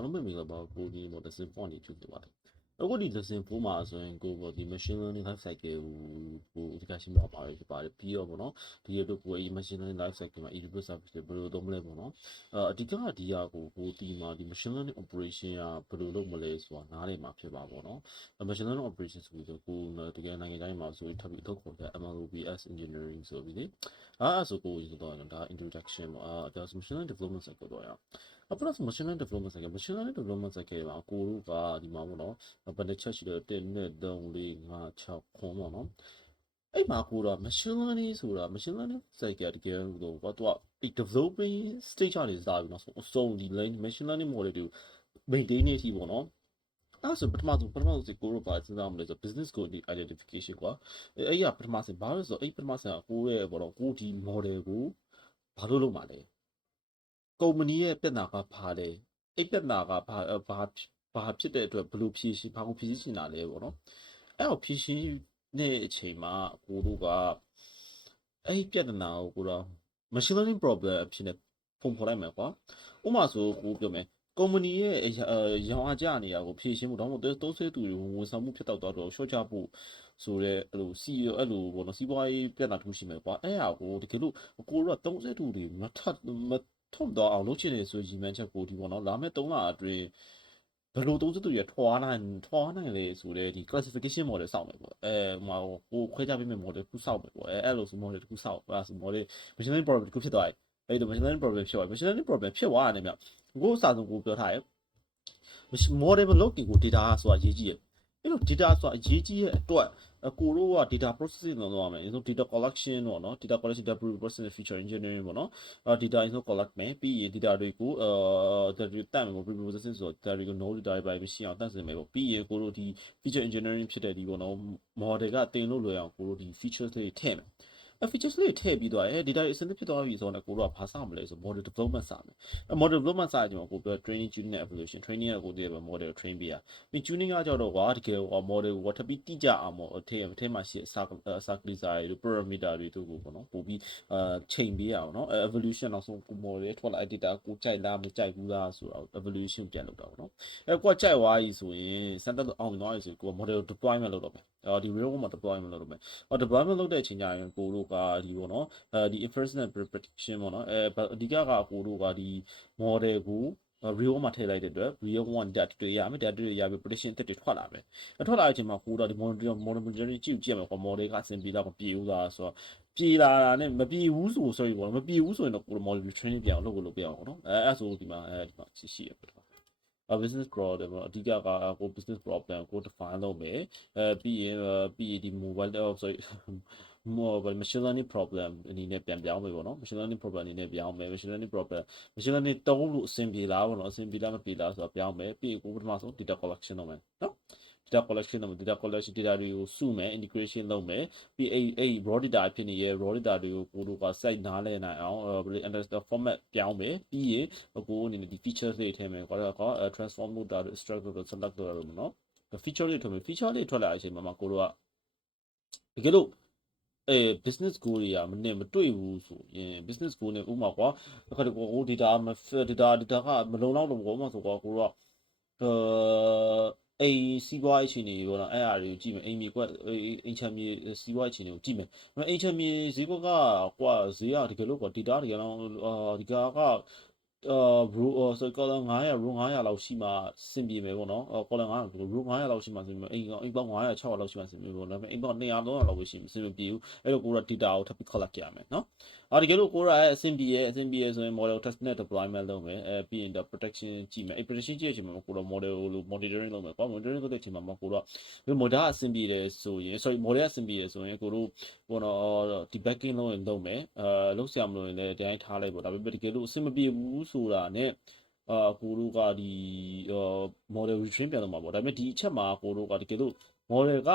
အားလုံးပဲမင်္ဂလာပါကိုဒီတော့ lesson 4နေဖြစ်တယ်ပါတယ်အခုဒီ lesson 4မှာဆိုရင်ကိုဒီ machine learning life cycle ကိုဒီကရှင်းပြပါရဖြစ်ပါတယ်ပြီးတော့ဗောနော်ဒီရတော့ကို machine learning life cycle မှာ AWS service တွေဘယ်လိုသုံးမလဲဗောနော်အဓိကဒီဟာကိုဒီမှာဒီ machine learning operation ကဘယ်လိုလုပ်မလဲဆိုတာနားလည်မှာဖြစ်ပါဗောနော် machine learning operation ဆိုပြီးတော့ကိုတကယ်နိုင်ငံတိုင်းမှာဆိုရင်ထပ်ပြီးအထုတ်ခေါ်တဲ့ MLOps engineering ဆိုပြီးလေဆိုကိုတော့ဒါ introduction ပေါ့ဒါ machine learning development cycle တော့ရaprès machine learning development cycle machine learning development cycle မှာကိုတို့ကဒီမှာပေါ့နော်ဘယ်နှစ်ချက်ရှိတယ်1 2 3 4 5 6ခွန်ပေါ့နော်အဲ့မှာကိုတော့ machine learning ဆိုတာ machine learning cycle တကယ်လို့တော့သူက developing stage ကနေစပြီးတော့အဆုံးဒီ machine learning model တွေကို maintain နေပြီပေါ့နော်အဲ့ဆိုပထမဆုံးစီကိုတို့ပါစဉ်းစားမလဲဆို business goal identification ကွာအဲ့ရပထမဆုံးဘာလို့ဆိုအဲ့ပထမဆုံးကကိုရဲ့ပေါ့နော်ကိုဒီ model ကိုဘာလို့လုပ်မှာလဲကုမ္ပဏီရဲ့ပြဿနာကဘာလဲအဲ့ပြဿနာကဘာဖြစ်တဲ့အတွက်ဘယ်လိုဖြေရှင်းဘာကိုဖြေရှင်းနေတာလဲပေါ့နော်အဲ့တော့ဖြေရှင်းတဲ့အချိန်မှာကိုတို့ကအဲ့ပြဿနာကိုတော့ machine learning problem အဖြစ်နဲ့ပုံဖော်လိုက်မယ်ကွာဥပမာဆိုကိုပြောမယ်ကုမ္ပဏီရဲ့ရောင်းအားကျနေရကိုဖြည့်ရှင်းမှုတော့မဟုတ်သုံးဆွဲသူတွေဝန်ဆောင်မှုဖြစ်တော့တော့ရှော့ချဖို့ဆိုတော့အဲ့လို CEO အဲ့လိုပေါ့နော်စီးပွားရေးပြဿနာတစ်ခုရှိမယ်ကွာအဲ့ဟာကိုတကယ်လို့ကိုတို့ကသုံးဆွဲသူတွေမထုံတော့အောင်လုပ်ချင်နေဆိုရည်မှန်းချက်ကိုဒီပေါ့နော်လာမယ့်3လအတွင်းဘယ်လိုသုံးဆွဲသူတွေထွားနိုင်လေဆိုတဲ့ဒီ classification model စောင့်မယ်ပေါ့ဟိုကိုခွဲခြားပေးမယ့် model တစ်ခုစောင့်မယ်ပေါ့အဲ့လိုဆို model တစ်ခုစောင့်အဲ့ဆို model machine learning problem တစ်ခုဖြစ်သွားတယ်အဲ့ဒီ machine learning problem ဖြစ်သွားပြီ machine learning problem ဖြစ်သွားတယ်မြတ်ကိုအစားဆုံးကိုပြောထားတယ် model မလုပ်ကို data ဆိုတာအရေးကြီးတယ်အဲ့လို data ဆိုတာအရေးကြီးရဲ့အတွက်ကိုတို့က data processing လုပ်ရမယ်ဆို data collection ပေါ့နော် data collection data processing feature engineering ပေါ့နော်data ဆို collect မယ်ပြီးရင် data တွေကို data တွေတတ်မယ်ပေါ့ pre-processing ဆိုတော့ data တွေကို node data တွေပဲရှင်းအောင်တတ်စင်မယ်ပေါ့ပြီးရင်ကိုတို့ဒီ feature engineering ဖြစ်တဲ့ဒီပေါ့နော် model ကတင်လို့လွယ်အောင်ကိုတို့ဒီ features တွေထည့်မယ်features လေးထည့်ပြီးသွားတယ် data တွေအစနစ်ဖြစ်သွားပြီဆိုတော့ကိုတို့ကဘာစမလဲဆို model development စမယ်model development စကြမှာကိုပြော training tuning နဲ့ evaluation training ကကိုတည်းပဲ model train ပေးရပြီး tuning ကကြတော့ကွာတကယ် model ကိုထပ်ပြီးတိကျအောင်ပေါ့အထဲမှာရှိအစကလေးစာတွေ parameter တွေတို့ကိုပေါ့နော်ပို့ပြီးချိန်ပေးရအောင်နော် evaluation နောက်ဆုံး model ထွက်လာ data ကိုကြိုက်လားမကြိုက်ဘူးလားဆိုတော့ evaluation ပြန်လုပ်တာပေါ့နော်ကိုကကြိုက်သွားပြီဆိုရင်စမ်းသပ်အောင်သွားပြီဆိုကိုက model deployment လုပ်တော့မယ်ဒီ real world မှာ deployment လုပ်တော့မယ် deployment လုပ်တဲ့အချိန်ကျရင်ကိုတို့ကဒီပေါ့နော်ဒီ inference နဲ့ prediction ပေါ့နော်အဓိကကိုတို့ကဒီ model ကို real မှာထည့်လိုက်တဲ့အတွက် real one data တွေရမယ် data တွေရပြီး prediction တစ်တွေထွက်လာမယ်ထွက်လာတဲ့အချိန်မှာကိုတို့ဒီ model monitoring ကြည့်ရမယ်ပေါ့ model ကအဆင်ပြေလားမပြေဘူးလားဆိုတော့ပြေလာတာနဲ့မပြေဘူးဆို sorry ပေါ့မပြေဘူးဆိုရင်တော့ကိုတို့ model training ပြန်အောင်လုပ်ပြအောင်ပေါ့နော်အဲ့ဆိုဒီမှာရှိရပေါ့business problem အဓိကကို business problem ကို define လုပ်မယ်ပြီးရင်ဒီ mobile sorry machine learning problem အနေနဲ့ပြန်ပြောင်းမယ်ပေါ့နော် machine learning problem အနေနဲ့ပြောင်းမယ် machine learning problem machine learning တုံးလို့အဆင်ပြေလားပေါ့နော်အဆင်ပြေလားမပြေလားဆိုတော့ပြောင်းမယ်ပြီးရင်ကိုပထမဆုံး data collection လုပ်မယ်နော် data collection လုပ်မယ် data collection data တွေကိုစုမယ် integration လုပ်မယ်ပြီးအဲ့ raw data ဖြစ်နေရဲ့ raw data တွေကိုကိုတို့က site နားလည်နိုင်အောင်understand format ပြောင်းမယ်ပြီးရင်ကိုအနေနဲ့ဒီ features တွေထည့်မယ်ကွာ transform လုပ်တာ extract လုပ်တာ select လုပ်တာလို့နော် feature တွေထွက်မယ် feature တွေထွက်လာတဲ့အချိန်မှာကိုတို့ကတကယ်လို့business goal တွေကမတွေ့ဘူးဆိုရင် business goal နဲ့ဥပမာကွာအခါတကော data ကမလုံလောက်တော့ဘူးဥပမာဆိုကွာကိုတို့ကအိမ်စီးပွားရေးအခြေအနေပေါ့နော်အဲ့အရာတွေကိုကြည့်မယ်အိမ်မြေကွက်အိမ်ချမ်းမြေစီးပွားရေးအခြေအနေကိုကြည့်မယ်အိမ်ချမ်းမြေဈေးကွက်ကကွာဈေးကတကယ်လို့ကွာ data တကယ်တော့ဒီကrow ဆို column 900 row 900လောက်ရှိမှစင်ပြေမယ်ပေါ့နော် column 900 row 900လောက်ရှိမှစင်ပြေမယ်အိမ်ပေါင်း900 600လောက်ရှိမှစင်ပြေပေါ့ဒါပေမဲ့အိမ်ပေါင်း200 300လောက်ပဲရှိမှစင်မပြေဘူးအဲ့တော့ကိုက data ကိုထပ်ပြီး collect ရမယ်နော်တကယ်လို့ကိုကအဆင်ပြေဆိုရင် model test နဲ့ deployment လုပ်မယ်ပြီးရင် protection ကြည့်မယ်အဲ့ protection ကြည့်တဲ့အချိန်မှာကိုတော့ model ကို monitoring လုပ်မယ်ပေါ့ monitoring လုပ်တဲ့အချိန်မှာကိုတော့ model အဆင်ပြေတယ်ဆိုရင် sorry model အဆင်ပြေတယ်ဆိုရင်ကိုတို့ဘောနော်ဒီ backing လုပ်ရင်လုပ်မယ်လုပ်ဆရာမလို့ရင်လည်းတိုင်းထားလိုက်ပေါ့ဒါပေမဲ့တကယ်လို့အဆင်မပြေဘူးဆိုတာနဲ့ကိုတို့ကဒီ model retrain ပြန်လုပ်မှာပေါ့ဒါပေမဲ့ဒီအချက်မှာကိုတို့ကတကယ်လို့ model က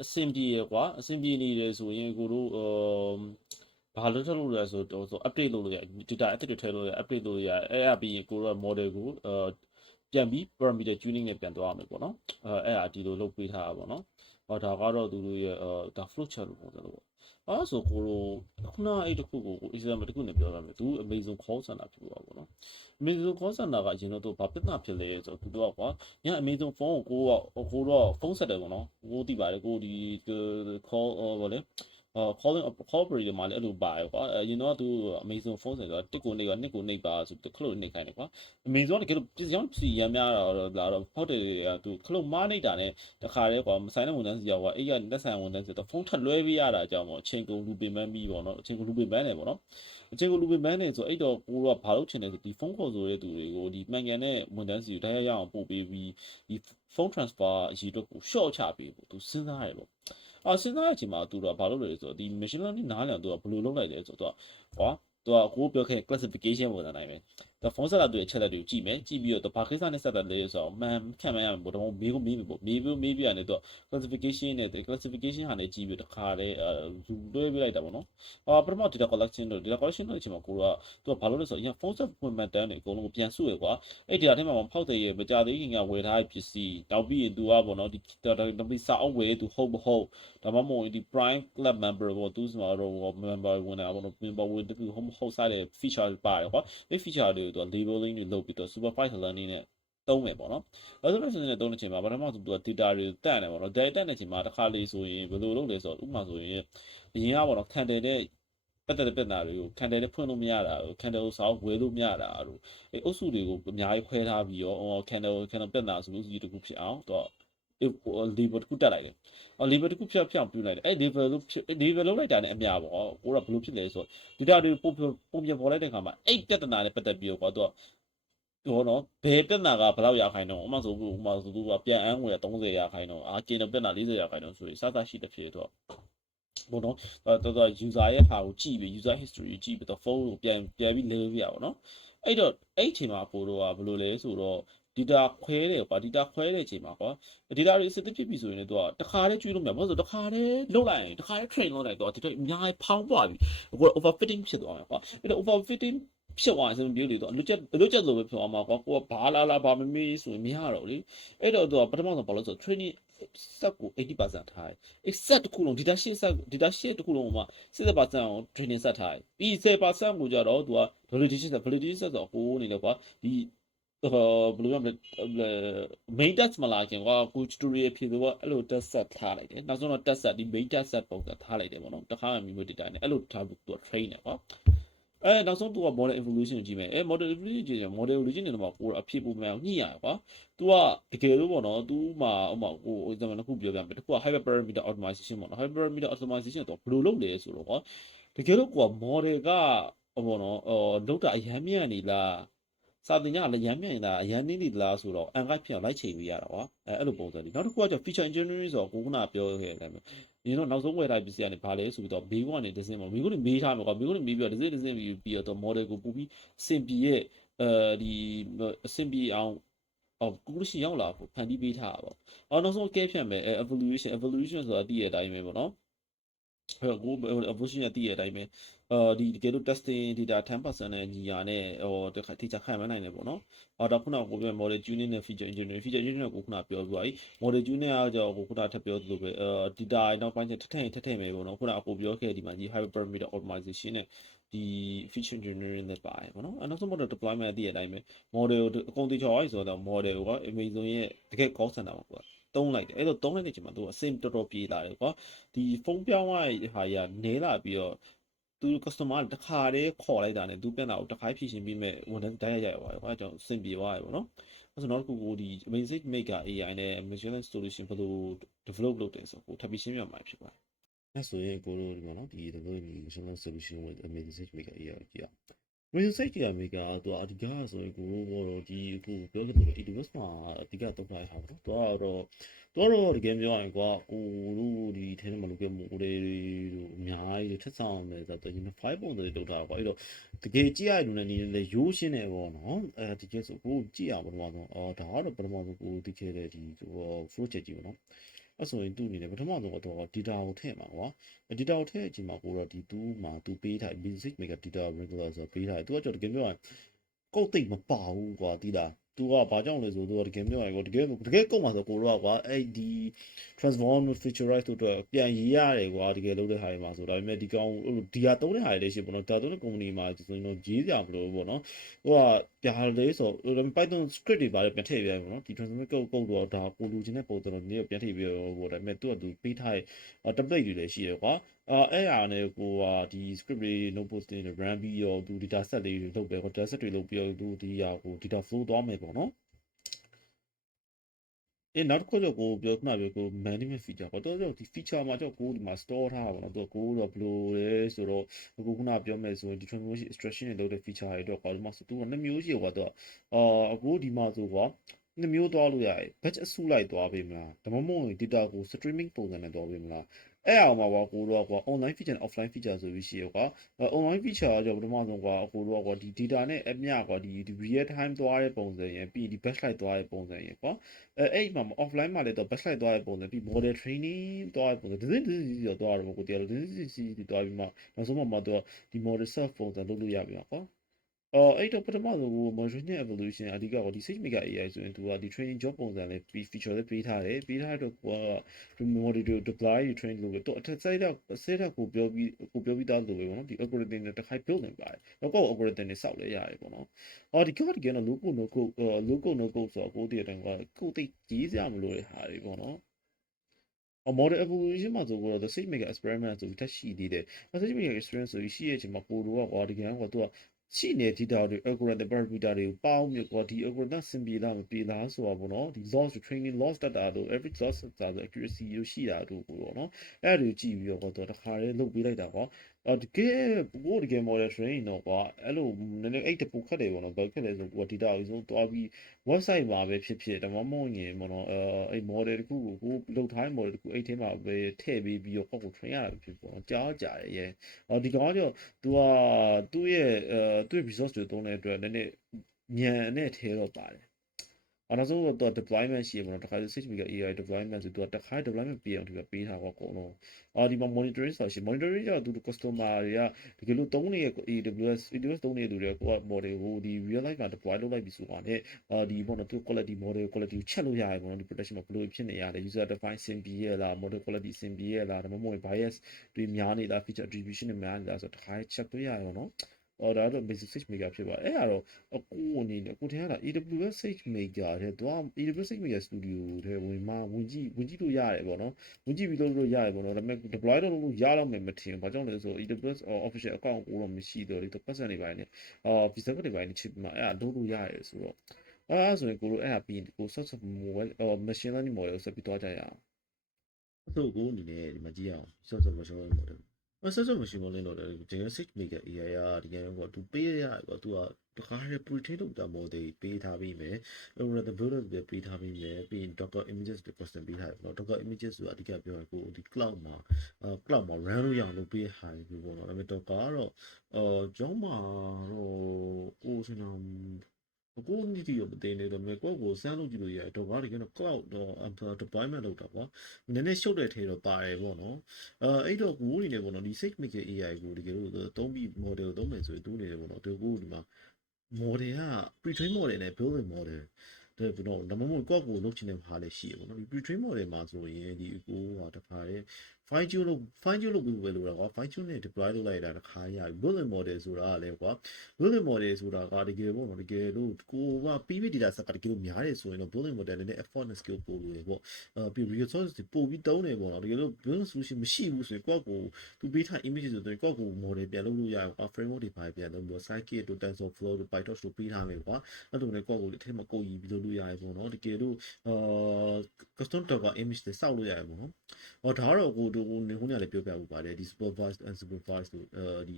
အဆင်ပြေရကွာအဆင်ပြေနေတယ်ဆိုရင်ကိုတို့ဘာလို့ထပ်လို့လဲဆိုတော့ update လုပ်လို့ရ data အသစ်တွေထည့်လို့ရ update လုပ်ရအဲ့အပြီးရင်ကိုတို့က model ကိုပြန်ပြီး parameter tuning နဲ့ပြန်သွားရမယ်ပေါ့နော်အဲ့ဒါဒီလိုလုပ်ပေးထားတာပေါ့နော် ဒါကတော့သူတို့ရဲ့ဒါ flow chart လို့ပုံစံလို့ပေါ့အဲ့ဆိုကိုလိုခုနအဲ့တခုကို example တခုနဲ့ပြောရမယ်သူ Amazon call center ဖြစ်လို့ပါပေါ့နော် Amazon call center ကအရင်တော့သူဘာပြဿနာဖြစ်လဲဆိုတော့သူတို့ကကွာည Amazon ဖုန်းကိုကိုတော့ဖုန်းဆက်တယ်ပေါ့နော်ကိုသိပါတယ်ကိုဒီ call ဗောလေcalling operator မှာလည်းအဲ့လိုပါတယ်ကွာအရင်တော့သူ Amazon ဖုန်းဆက်တော့တစ်ကိုနေကနှစ်ကိုနေပါဆိုခလို့နေခိုင်းတယ်ကွာ Amazon တကယ်လို့ပြည်အောင်ပြည်ရမ်းများတော့လာတော့ဖောက်တယ်သူခလို့မားနေတာနဲ့တခါတည်းကွာမဆိုင်တဲ့ဝန်ထမ်းစီကွာအဲ့ကလက်ဆိုင်ဝန်ထမ်းစီတော့ဖုန်းထပ်လွှဲပေးရတာအကြောင်းပေါ့အချိန်ကုန်လူပင်ပန်းပြီးပေါ့နော်အချိန်ကုန်လူပင်ပန်းတယ်ပေါ့နော်အချိန်ကုန်လူပင်ပန်းတယ်ဆိုအဲ့တော့ကိုကဘာလို့ချင်လဲဆိုဒီဖုန်းခေါ်ဆိုတဲ့သူတွေကိုဒီမှန်ကန်တဲ့ဝန်ထမ်းစီကိုတိုင်းရအောင်ပို့ပေးပြီးဒီဖုန်း transfer အရေးတော့ကို short ချပေးဖို့သူစဉ်းစားရတယ်ပေါ့စဉ်းစားတဲ့အချိန်မှာသူတို့ကဘာလုပ်လဲဆိုတော့ဒီ machine learning နားလည်သူကဘယ်လိုလုပ်လိုက်လဲဆိုတော့ကွာသူကကိုပြောခဲ့ classification ပုံစံတိုင်းပဲဒါဖုန်းဆက်လာသူရဲ့ချက်လက်တွေကိုကြည့်မယ်ကြည့်ပြီးတော့ဘာကိစ္စနဲ့ဆက်တယ်လဲဆိုတော့မှန်ခံမှန်းရမယ်ပေါ့တော့မေးကိုမေးပြီပေါ့မေးပြီးရတယ်သူက classification နဲ့ classification ဟာလည်းကြည့်ပြီးတခါတည်းလူလွှဲပေးလိုက်တာပေါ့နော်ပထမ data collection တို့ data collection တို့အချိန်မှာကိုကသူကဘာလုပ်လဲဆိုတော့အရင်ဖုန်းဆက်ဖွင့်မှတ်တမ်းတွေအကုန်လုံးကိုပြန်စုရကွာအဲ့ data ထဲမှာဖောက်တယ်ရမကြသေးခင်ကဝယ်ထားတဲ့ပစ္စည်းနောက်ပြီးရင်သူကပေါ့နော်ဒီစာအုပ်ဝယ်သူဟုတ်မဟုတ်ဒါမှမဟုတ်ဒီ prime club member ပေါ့သူစမှာတော့ member ဝင်တာပေါ့နော် member ဝင်တူဟုတ်စားတဲ့ feature ပါတယ်ကွာအဲ့ feature တွေကိုသူက labeling တွေလုပ်ပြီးတော့ supervised learning နဲ့သုံးမယ်ပေါ့နော်အဲ့ဒါဆိုရင်သုံးတဲ့အချိန်မှာပထမဆုံးသူက data တွေတက်နေပေါ့နော် data တက်တဲ့အချိန်မှာတစ်ခါလေးဆိုရင်ဘယ်လိုလုပ်လဲဆိုတော့ဥပမာဆိုရင်အရင်ကပေါ့နော် candle တဲ့ပတ်သက်တဲ့ပြဿနာတွေကို candle နဲ့ဖွင့်လို့မရတာကို candle ကိုစာအုပ်ဝယ်လို့မရတာတို့အဲ့အုပ်စုတွေကိုအများကြီးခွဲထားပြီးတော့ candle ပြဿနာဆိုလို့စီတခုဖြစ်အောင်တော့ label တခုတက်လိုက်တယ်label တခုဖြတ်အောင်ပြုလိုက်တယ်အဲ့ label လုပ်လိုက်တာနဲ့အများပေါ့ကိုကဘယ်လိုဖြစ်လဲဆိုတော့ data တွေပုံပြပေါ်လိုက်တဲ့ခါမှာအဲ့ပြဿနာနဲ့ပတ်သက်ပြီးတော့သူကပြောတော့ဘယ်ပြဿနာကဘယ်လောက်ရခိုင်တော့ဥမာဆိုသူကပြန်အန်းငွေ30ရခိုင်တော့ကျင်းတော့ပြဿနာ40ရခိုင်တော့ဆိုရင်စသရှိတဲ့ဖြစ်တော့ဘောနော်တော် user ရဲ့ဟာကိုကြည့်ပြီး user history ကိုကြည့်ပြီးတော့ phone ကိုပြန်ပြီး level ပြပါတော့အဲ့တော့အဲ့အချိန်မှာပို့တော့ဘယ်လိုလဲဆိုတော့ data ခွဲတယ်ကွာ data ခွဲတဲ့အချိန်မှာကွာ data တွေစစ်ဖြစ်ပြီဆိုရင်လည်းသူကတခါတည်းကျွေးလို့မရဘူးဆိုတော့တခါတည်းလုတ်လိုက်ရင်တခါတည်း train လုပ်လိုက်တော့ဒီတော့အများကြီးဖောင်းပွားပြီအခု overfitting ဖြစ်သွားမှာကွာအဲ့တော့ overfitting ဖြစ်သွားရင်စမျိုးတွေတော့လွတ်ချက်လို့ပဲဖြစ်သွားမှာကွာကိုကဘာလာဘာမမေးဆိုရင်မရတော့လေအဲ့တော့သူကပထမဆုံးဘာလို့ဆို training set ကို 80% ထားတယ် set တစ်ခုလုံး data sheet တစ်ခုလုံးမှာ70% ကို training set ထားတယ်ပြီး10%ကိုကြတော့သူက validation set ဆိုတော့ကိုနေလေကွာဒီဘယ်လိုပြောမလဲ main test မလာခင်ကွာကို tutorial ဖြေဆိုတော့အဲ့လို test set ထားလိုက်တယ်နောက်ဆုံးတော့ test set ဒီ main test set ပုံစံထားလိုက်တယ်ပေါ့နော်တခါမှ memory data နဲ့အဲ့လိုထားပြီးသူက train တယ်ကွာနောက်ဆုံးသူက model evolution ကိုကြည့်မယ်model evolution ကြည့်ရင် model evolution တွေတော့ကိုအဖြစ်ပုံမှန်ညှိရကွာသူကတကယ်လို့ပေါ့နော်သူမှာဥမာကိုဥစ္စာတစ်ခုပြောပြမယ်တစ်ခုက hyperparameter optimization ပေါ့နော် hyperparameter optimization တော့ဘယ်လိုလုပ်လဲဆိုတော့ကွာတကယ်လို့ကိုက model ကပေါ့နော်လောက်တာအရန်မြတ်နေလားစာတင်ကြလည်းရမ်းမြန်နေတာအရန်နေနေလားဆိုတော့အန်ကိုက်ဖြစ်အောင်လိုက်ချိန်ပေးရတာကွာအဲ့လိုပုံစံလေးနောက်တစ်ခုကကျ feature engineering ဆိုတော့ကိုကနာပြောခဲ့တယ်ဒီတော့နောက်ဆုံးဝယ်ထားပစ္စည်းကနေဘာလဲဆိုပြီးတော့မေးခွန်းကနေဒဇင်ပေါ့မေးခွန်းတွေမေးထားမှာကွာမေးခွန်းတွေမေးပြီးတော့ဒဇင်ပြီးတော့ model ကိုပို့ပြီးအဆင်ပြေရဲ့ဒီအဆင်ပြေအောင်ကိုရှိရောက်လာဖို့ဖန်တီးပေးထားတာပေါ့နောက်ဆုံးကဲဖြတ်မယ်evaluation ဆိုတာတည့်ရတဲ့အတိုင်းပဲပေါ့နော်အဲ့ကို evolution ရတည့်ရတဲ့အတိုင်းပဲဒီတကယ်လို့ testing data 10% နဲ့ညီညာနဲ့တခါတိကျခံမနိုင်တယ်ပေါ့နော်ဒါခုနကကိုပြော model tuning နဲ့ feature engineering ကိုခုနပြောပြပါပြီ model tuning ကကြောကိုခုနထပ်ပြောသလိုပဲdata နောက်ပိုင်းထထည့်မယ်ပေါ့နော်ခုနကကိုပြောခဲ့ဒီမှာဒီ hyperparameter optimization နဲ့ဒီ feature engineering နဲ့ပါတယ်ပေါ့နော်နောက်ဆုံး model deployment တည့်ရတဲ့အတိုင်းပဲ model ကိုအကုန်တည်ချော်ရဆိုတော့ model က Amazon ရဲ့တကယ် call center မှာပေါ့သုံးလိုက်တယ်အဲ့လိုသုံးလိုက်တဲ့အချိန်မှာသူကအဆင်တော်တော်ပြေးလာတယ်ကွာဒီဖုန်းပြောင်းရတဲ့ဟာကြီးကနဲလာပြီးတော့သူ customer တခါတည်းခေါ်လိုက်တာနဲ့သူပြန်လာကိုတခါဖြည့်ရှင်ပြီးမဲ့ဝန်ထမ်းတိုင်းရရပါတယ်ကွာအဲကြောင့်အဆင်ပြေသွားတယ်ပေါ့နော်အဲ့ဆိုနောက်တစ်ခုကိုဒီ Amazing Maker AI နဲ့ Machine Learning Solution ဘယ်လို develop လုပ်တယ်ဆိုကိုထပ်ပြီးရှင်းပြမှာဖြစ်ပါတယ်အဲ့ဆိုရင်ကိုတို့ဒီမှာနော်ဒီ develop Machine Learning Solution with Amazing Maker AI ကြီးอ่ะResearch ကမိကသူအဓိကဆိုရင်ကိုတော့ဒီအခုပြောခဲ့တယ် AWS မှာအဓိကသုံးထားတဲ့ဟာပေါ့နော်သူကတော့တကယ်ပြောရရင်ကွာကိုတို့ဒီထဲမှာလုပ်ခဲ့မှုတွေတို့အများကြီးထက်ဆောင်တယ်ဆိုတော့ Unify ပုံစံတွေလုပ်ထားတာကွာအဲ့တော့တကယ်ကြည့်ရတဲ့နေနဲ့လည်းရိုးရှင်းတယ်ပေါ့နော်ဒီကျဆိုကိုကြည့်အောင်ပထမဆုံးဒါကတော့ပထမဆုံးကိုသိခဲ့တဲ့ဒီflow chart ကြီးပေါ့နော်အဲ့ဆိုရင်သူ့အနေနဲ့ပထမဆုံးတော့ data ကိုထည့်မှာကွာ data ကိုထည့်အချိန်မှာကိုတော့ဒီသူ့မှာသူပေးထား basic mega data regular ဆိုပေးထားတယ်သူကကြောင့်တကယ်ပြောရင်ကုတ်သိမ့်မပါဘူးကွာဒီလား သူကဘာကြောင့်လဲဆိုတော့တကယ်ပြောရရင်တကယ်ကုန်မှာဆိုကိုတော့ကွာအဲ့ဒီ transform featurize တို့အတွက်ပြန်ရေးရတယ်ကွာတကယ်လို့တဲ့ဟာတွေမှာဆိုဒါပေမဲ့ဒီကောင်ဒီဟာသုံးတဲ့ဟာတွေလည်းရှိပေါ့နော်ဒါသုံးတဲ့ company မှာဆိုရင်တော့ရေးကြမလို့ပေါ့နော်ဟိုကပြားလေးဆို Python script တွေပါတယ်ပြန်ထည့်ပြရပေါ့နော်ဒီ transform code တော့ဒါကိုလူချင်းတဲ့ပုံစံတော့ဒီပြန်ထည့်ပြပေါ့ဒါပေမဲ့သူကသူပေးထားတဲ့ template တွေလည်းရှိရကွာအဲ့အားနဲ့ကိုကဒီ script တွေ notebook တွေ run ပြီးရောသူ data set လေးတွေလုပ်ပဲပေါ့ data set တွေလုပ်ပြီးတော့သူဒီဟာကို data flow သွားမယ်ပေါ့နော်နောက်တစ်ခုကျကိုပြောခုနပြောကို management feature ပေါ့တော်တော်ဒီ feature မှာကျကိုဒီမှာ store ထားတာပေါ့နော်သူကိုတော့ဘယ်လိုလဲဆိုတော့အခုခုနပြောမယ်ဆိုရင်ဒီ transformation extraction တွေလုပ်တဲ့ feature တွေတော့ကွာဒီမှာဆိုသူက2မျိုးရှိကွာသူကအခုဒီမှာဆိုကွာ2မျိုးသွားလို့ရတယ် batch အစုလိုက်သွားပေးမလားဒါမှမဟုတ် data ကို streaming ပုံစံနဲ့သွားပေးမလားအဲ့အောင်မှာကိုတော့ကွာ online feature နဲ့ offline feature ဆိုပြီးရှိရကွာonline feature ကပထမဆုံးကွာကိုတော့ကွာဒီ data နဲ့ app မြကွာဒီ real time သွားတဲ့ပုံစံရယ်ပြီးဒီ batch လိုက်သွားတဲ့ပုံစံရယ်ကွာအဲ့မှာ offline မှာလည်းတော့ batch လိုက်သွားတဲ့ပုံစံပြီး model training သွားတဲ့ပုံစံဒီတော့သွားတော့ကိုတရားလို့ဒီသွားပြီးမှနောက်ဆုံးမှတော့ဒီ model self ပုံစံလုပ်လို့ရပြီကွာအဲ့တော့ပထမဆုံးကို modern evolution အဓိကကဒီ SageMaker AI ဆိုရင်သူကဒီ training job ပုံစံလေး feature လေးပေးထားတယ်တော့ဒီ model တွေ deploy တွေ train လုပ်လို့တော့အထက် set up ကိုပြောပြီးသားလို့ပဲပေါ့နော်ဒီ algorithm တွေတစ်ခါ build နေပါတယ်တော့ကို algorithm တွေစောက်လဲရတယ်ပေါ့နော်ဒီကတကယ်တော့ low code no code ဆိုတော့ကိုတည်းတိုင်ကကိုသိရေးစရာမလိုတဲ့ဟာတွေပေါ့နော် model evolution မှာဆိုတော့ the SageMaker experiment ဆိုပြီးတက်ရှိသေးတယ် SageMaker experiment ဆိုပြီးရှိရဲ့အချိန်မှာကိုတို့ကကွာဒီကံကွာသူကရှိနေ data တွေ algorithm parameter တွေကိုပေါင်းပြီးကွာဒီ algorithm စင်ပြေလားမပြေလားဆိုတာပေါ့နော်ဒီ loss training loss data တို့ average loss data ဆို accuracy ရရှိတာတို့ပေါ့နော်အဲ့ဒါတွေကြည့်ပြီးတော့ကွာသူတခါလေးလုပ်ပေးလိုက်တာကွာတကယ် model training တော့ကွာအဲ့လိုနည်းနည်းအဲ့တပူခတ်တယ်ပေါ့နော်ဘာခက်လဲဆိုကွာ data အဆုံးသွားပြီး website မှာပဲဖြစ်ဒါမှမဟုတ်ရင်ပေါ့နော်အဲ့ model တခုကိုလုပ်ထားတဲ့ model တခုအဲ့ထဲမှာပဲထည့်ပေးပြီးတော့ကို train ရတာဖြစ်ပေါ့နော်ကြားကြတယ်ရဲ့ဒီကောင်ကသူကသူ့ရဲ့သူ့ resource တွေသုံးတဲ့အတွက်နည်းနည်းညံနဲ့ထဲတော့ပါတယ်နောက်ဆုံးတော့ deployment ရှိရပေါ့နော်တခါ SageMaker AI deployment ဆိုတော့တခါ deployment ပေးအောင်သူကပေးထားပေါ့အကုန်လုံးဒီမှာ monitoring ဆိုတာရှိ monitoring ကျတော့သူ customer တွေကတကယ်လို့သုံးနေတဲ့ AWS သုံးနေသူတွေကကိုက model ကိုဒီ real life မှာ deploy လုပ်လိုက်ပြီဆိုတာနဲ့ဒီပေါ့နော်သူ quality model quality ကိုချက်လို့ရတယ်ပေါ့နော်ဒီ production မှာဘယ်လိုဖြစ်နေရလဲ user define စင်ပြေရလား model quality စင်ပြေရလားဒါမှမဟုတ် bias တွေများနေလား feature attribution တွေများနေလားဆိုတော့တခါ check လို့ရတယ်ပေါ့နော်ဒါတော့ basic SageMaker ဖြစ်ပါတယ်အဲ့ဒါတော့အခုအနေနဲ့အခုထင်ရတာ AWS SageMaker တဲ့သူက AWS SageMaker Studio တဲ့ဝင်ကြည့်လို့ရတယ်ပေါ့နော်ဝင်ကြည့်ပြီးလုပ်လို့ရတယ်ပေါ့နော်ဒါပေမဲ့ deploy လုပ်လို့ရတော့မယ်မထင်ဘူးဘာကြောင့်လဲဆိုတော့ AWS official account ကိုတော့မရှိတော့လေပတ်စံတွေပိုင်းနဲ့visa code တွေပိုင်းနဲ့ချစ်ပြီးမှအဲ့ဒါလုပ်လို့ရတယ်ဆိုတော့အဲ့ဆိုရင်ကိုတို့အဲ့ဒါပြီးကို source of mobile machine learning model ဆက်ပြီးသွားကြရအောင်အဲ့တော့ကိုအနေနဲ့ဒီမှာကြည့်အောင် source of machine learning modelဆက် machine learning တော့ဒီ SageMaker AI ဒီကံကသူပေးရကွာသူကတခါရ pre-train လုပ်တာ model ပေးထားပြီးမယ် algorithm builder တွေပေးထားပြီးမယ်ပြီးရင် docker images တွေ custom ပေးထားတယ်ပေါ့ docker images ဆိုတာအဓိကပြောရင်ကိုဒီ cloud မှာ run လို့ရအောင်လုပ်ပေးဟာမျိုးပေါ့နော်ဒါပေမဲ့ docker ကတော့ကျောင်းမှာတော့ကိုစင်တော်ကိုနည်းတီရောမသိနေတယ်မြေကိုစမ်းလုပ်ကြည့်လို့ရတယ်တော့ဘာဒီကတော့ cloud တော့ deployment လုပ်တာပေါ့နည်းနည်းရှုပ်တဲ့ထဲတော့ပါတယ်ပေါ့နော်အဲ့တော့ကိုအနေနဲ့ပေါ့နော်ဒီ SageMaker AI ကိုတကယ်လို့သုံးပြီး model သုံးမယ်ဆိုရင်သူအနေနဲ့ပေါ့နော်ကိုဒီမှာ model က pre-train model နဲ့ building model တဲ့ဘယ်တော့ဒါမှမဟုတ်ကိုလုပ်ချင်တဲ့ဟာလည်းရှိရပေါ့နော်ဒီ pre-train model မှာဆိုရင်ဒီကိုဟာတခါတည်း fine tune လုပ်ပြီးပဲလို့တာကွာ fine tune နဲ့ deploy လုပ်လိုက်တာတခါရပြီ building model ဆိုတာကလည်းကွာ building model ဆိုတာကတကယ်ပေါ့နော်တကယ်လို့ကိုကပြီးပြီး data set ကတကယ်လို့များတယ်ဆိုရင်တော့ building model နဲ့ effort နဲ့ skill ပို့လို့ရပေါ့ပြီး resource တွေပို့ပြီးတုံးတယ်ပေါ့နော်တကယ်လို့ building solution မရှိဘူးဆိုရင်ကိုသူပေးထား image ဆိုတော့ကို model ပြန်လုပ်လို့ရအောင် framework တွေပါပြန်လုပ်ပြီး scikit တို့ tensorflow တို့ pytorch တို့ပေးထားမယ်ကွာအဲ့လိုနဲ့ကိုအထက်မှာကိုရည်ပြီးလုပ်လို့ရတယ်ပေါ့နော်တကယ်လို့custom docker image တွေစောက်လို့ရတယ်ပေါ့နော်ဒါကတော့ကိုနေခုနကလည်းပြောပြဖို့ပါတယ်ဒီ supervised unsupervised တို့ဒီ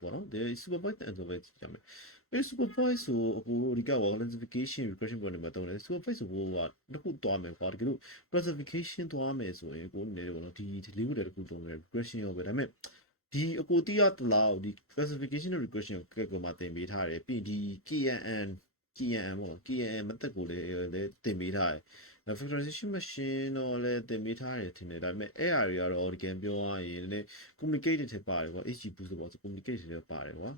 ပေါ့နော်ဒီ supervised and unsupervised ကြမယ်supervised ဆိုအခုဒီက classification regression problem မှာတုံးတယ် supervised ဆိုကတစ်ခုသွားမယ်ကွာတကယ်လို့ classification သွားမယ်ဆိုရင်ကိုနေတယ်ပေါ့နော်ဒီလေးခုတည်းတစ်ခုသုံးတယ် regression ရောပဲဒါပေမဲ့ဒီအကိုတီးရတလားဒီ classification နဲ့ regression ကိုကဲမှာတင်ပေးထားတယ်ပြီးဒီ KNN ပေါ့ KNN method ကိုလည်းတင်ပေးထားတယ်factorization machine တော့လည်းတင်ပေးထားတယ်ထင်တယ်ဒါပေမဲ့အဲ့အရာတွေကတော့ဒီကံပြောရရင်လည်း communicate တွေထည့်ပါတယ်ကွာ HG boost ပေါ့ဆို communicate တွေပါတယ်ကွာ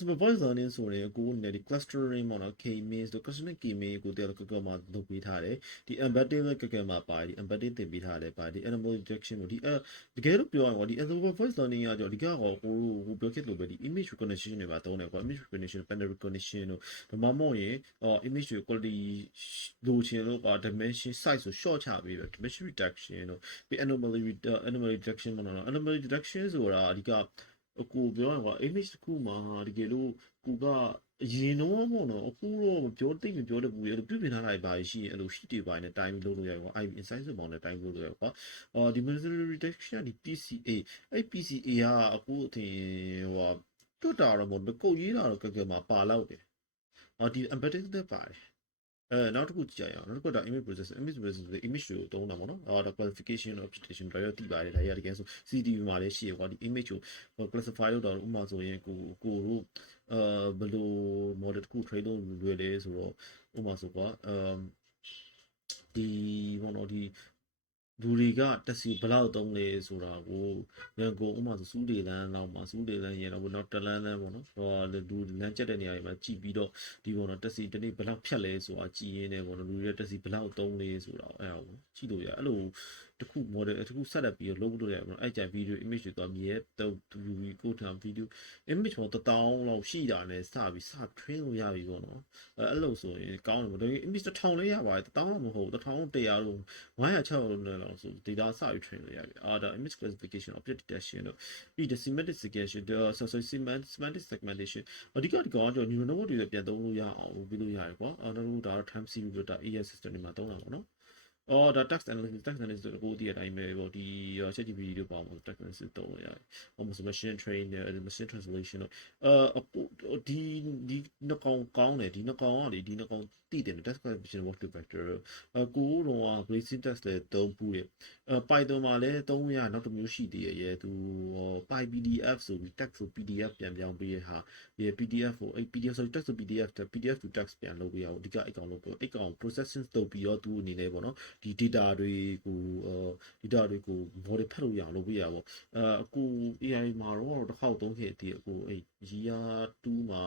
supervised learning ဆိုရင်ကိုအနေနဲ့ဒီ clustering ပေါ့နော် K means တို့ clustering K means ကိုတည်းကမှာလုပ်ပေးထားတယ်ဒီ embedded လည်းမှာပါတယ်ဒီ embedded သင်ပေးထားတယ်ပါတယ်ဒီ animal detection ကိုဒီတကယ်လို့ပြောရရင်ဒီ supervised learning ကကြောဒီကတော့ကိုပြောခဲ့လို့ပဲဒီ image recognition တွေပါသုံးတယ်ကွာ image recognition panel recognition တို့ဒါမှမဟုတ်ရင်image quality လိုချင်လို့dimension size ကို short ချပေးတယ် dimension reduction တို့ပြီး anomaly detection ပေါ့နော် anomaly detection ဆိုတာအဓိကကိုပြောရရင် image တစ်ခုမှာတကယ်လို့ကိုကအရင်တော့ပေါ့နော်အခုတော့မပြောတတ်ဘူးအဲ့လိုပြုပြင်ထားတာပါရှိရင်အဲ့လို sheet တွေပိုင်းနဲ့တိုင်းပြီးလုပ်လို့ရတယ်ကွာ IB insight ဆိုပေါင်းနဲ့တိုင်းလို့ရတယ်ကွာဒီ military detection ဒီ PCA အဲ့ PCA ကအခုအထင်တွတ်တာတော့မဟုတ်ကိုရေးတာတော့ကဲမှာပါလောက်တယ်ဒီ embedded သက်ပါတယ်နောက်တစ်ခုကြည့်ရအောင်နောက်တစ်ခုက image processor image ကိုသုံးတာပေါ့နော်ဒါ classification obfuscation ဒါရတိပါတယ်ဒါရတကယ်ဆို CCTV မှာလည်းရှိရကွာဒီ image ကို classify လုပ်တာဥပမာဆိုရင်ကိုတို့ဘယ်လို model တစ်ခု train လုပ်လွယ်လဲဆိုတော့ဥပမာဆိုကွာဒီဘောနော်ဒီလူတွေကတက်စီဘယ်လောက်သုံးလဲဆိုတာကိုရန်ကုန်ဥမာဆိုစူးလေလန်းလောက်မှာစူးလေလန်းရင်တော့နောက်တလန်းလန်းပေါ့နော်လူလမ်းကျက်တဲ့နေရာတွေမှာကြည့်ပြီးတော့ဒီပေါ့နော်တက်စီတနေ့ဘယ်လောက်ဖြတ်လဲဆိုတာကြည်ရင်းနေပေါ့နော်လူတွေတက်စီဘယ်လောက်သုံးလဲဆိုတာအဲ့ဒါကိုကြည့်လို့ရအဲ့လိုတခု model တခု set up ပြီးတော့လုပ်လို့ရတယ်ပေါ့နော်အဲ့ကြ video image တွေတော့မြဲတော့ကိုထား video image ပေါ်1000လောက်ရှိတာနဲ့စပြီး train လို့ရပြီပေါ့နော်အဲ့လိုဆိုရင်ကောင်းတယ်ပေါ့ဒါပေမဲ့ image 1000လေးရပါတယ်1000တော့မဟုတ်ဘူး1100လို့960လို့လည်းလောက်ဆို data စပြီး train လို့ရပြီဒါ image classification object detection တို့ပြီး semantic segmentation semantic segmentation အဓိကဒီကောင်က neural network တွေပြန်သုံးလို့ရအောင်ပြီးလို့ရတယ်ကွာနောက်ဒါ time series တို့ဒါ AI system တွေမှာသုံးတာပေါ့နော်ဒါ text analysis တို့ကိုဒီအတိုင်းပဲပေါ့ဒီ ChatGPT တို့ပေါ့ text analysis သုံးလို့ရတယ်။ machine training machine translation တို့ဒီနှစ်ကောင်ကောင်းတယ်ဒီနှစ်ကောင်ကလေဒီနှစ်ကောင်တည်တယ် text classification work vector ကိုတော့ basic text လည်းသုံးပူတယ်Python မှာလည်းသုံးရနောက်တစ်မျိုးရှိသေးရဲ့သူ PyPDF ဆိုပြီး text ဆို PDF ပြန်ပြောင်းပေးရဟာ PDF ကိုPDF ဆို text ဆို PDF to text ပြန်လုပ်ပေးရအောင်အဓိကအဲ့ကောင်လုပ်ပေးအဲ့ကောင် processing လုပ်ပြီးတော့သူအနေနဲ့ပေါ့နော်ဒီ data တွေကို model ဖတ်လို့ရအောင်လုပ်ပေးရပါအခု AI မှာတော့တစ်ခေါက်သုံးခဲ့တည်းအခုအဲ့ year 2မှာ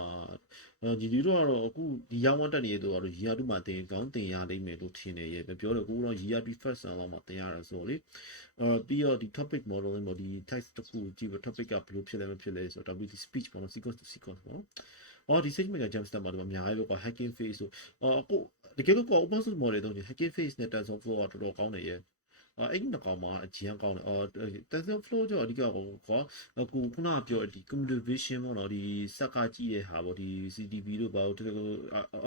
ဒီလိုတော့အခုဒီ year 1တက်နေရတော့ year 2မှာတင်ကောင်းတင်ရလိမ့်မယ်လို့ထင်နေရဲ့ပြောတယ်ကိုတော့ year 2 first sem လောက်မှာတင်ရတာဆိုတော့လေပြီးတော့ဒီ topic modeling ပေါ့ဒီ text တစ်ခုကြည့်ပြီး topic ကဘယ်လိုဖြစ်လဲမဖြစ်လဲဆိုတော့ WT speech ပေါ့နော် sequence to sequence ပေါ့ဒီ segment က jump step မှာတော့အများကြီးပဲကွာ hacking face ဆိုအခုတကယ်လို့ကွာ open source model တော့ hacking face နဲ့ TensorFlow ကတော်တော်ကောင်းနေရဲ့အဲ့ဒီနှစ်ကောင်မှာအကျဉ်းကောင်းတယ်TensorFlow ကြောအဓိကကွာအခုခုနကပြောဒီ computer vision ပေါ့နော်ဒီစက်ကကြည့်ရဟာပေါ့ဒီ CCTV တို့ဘာလို့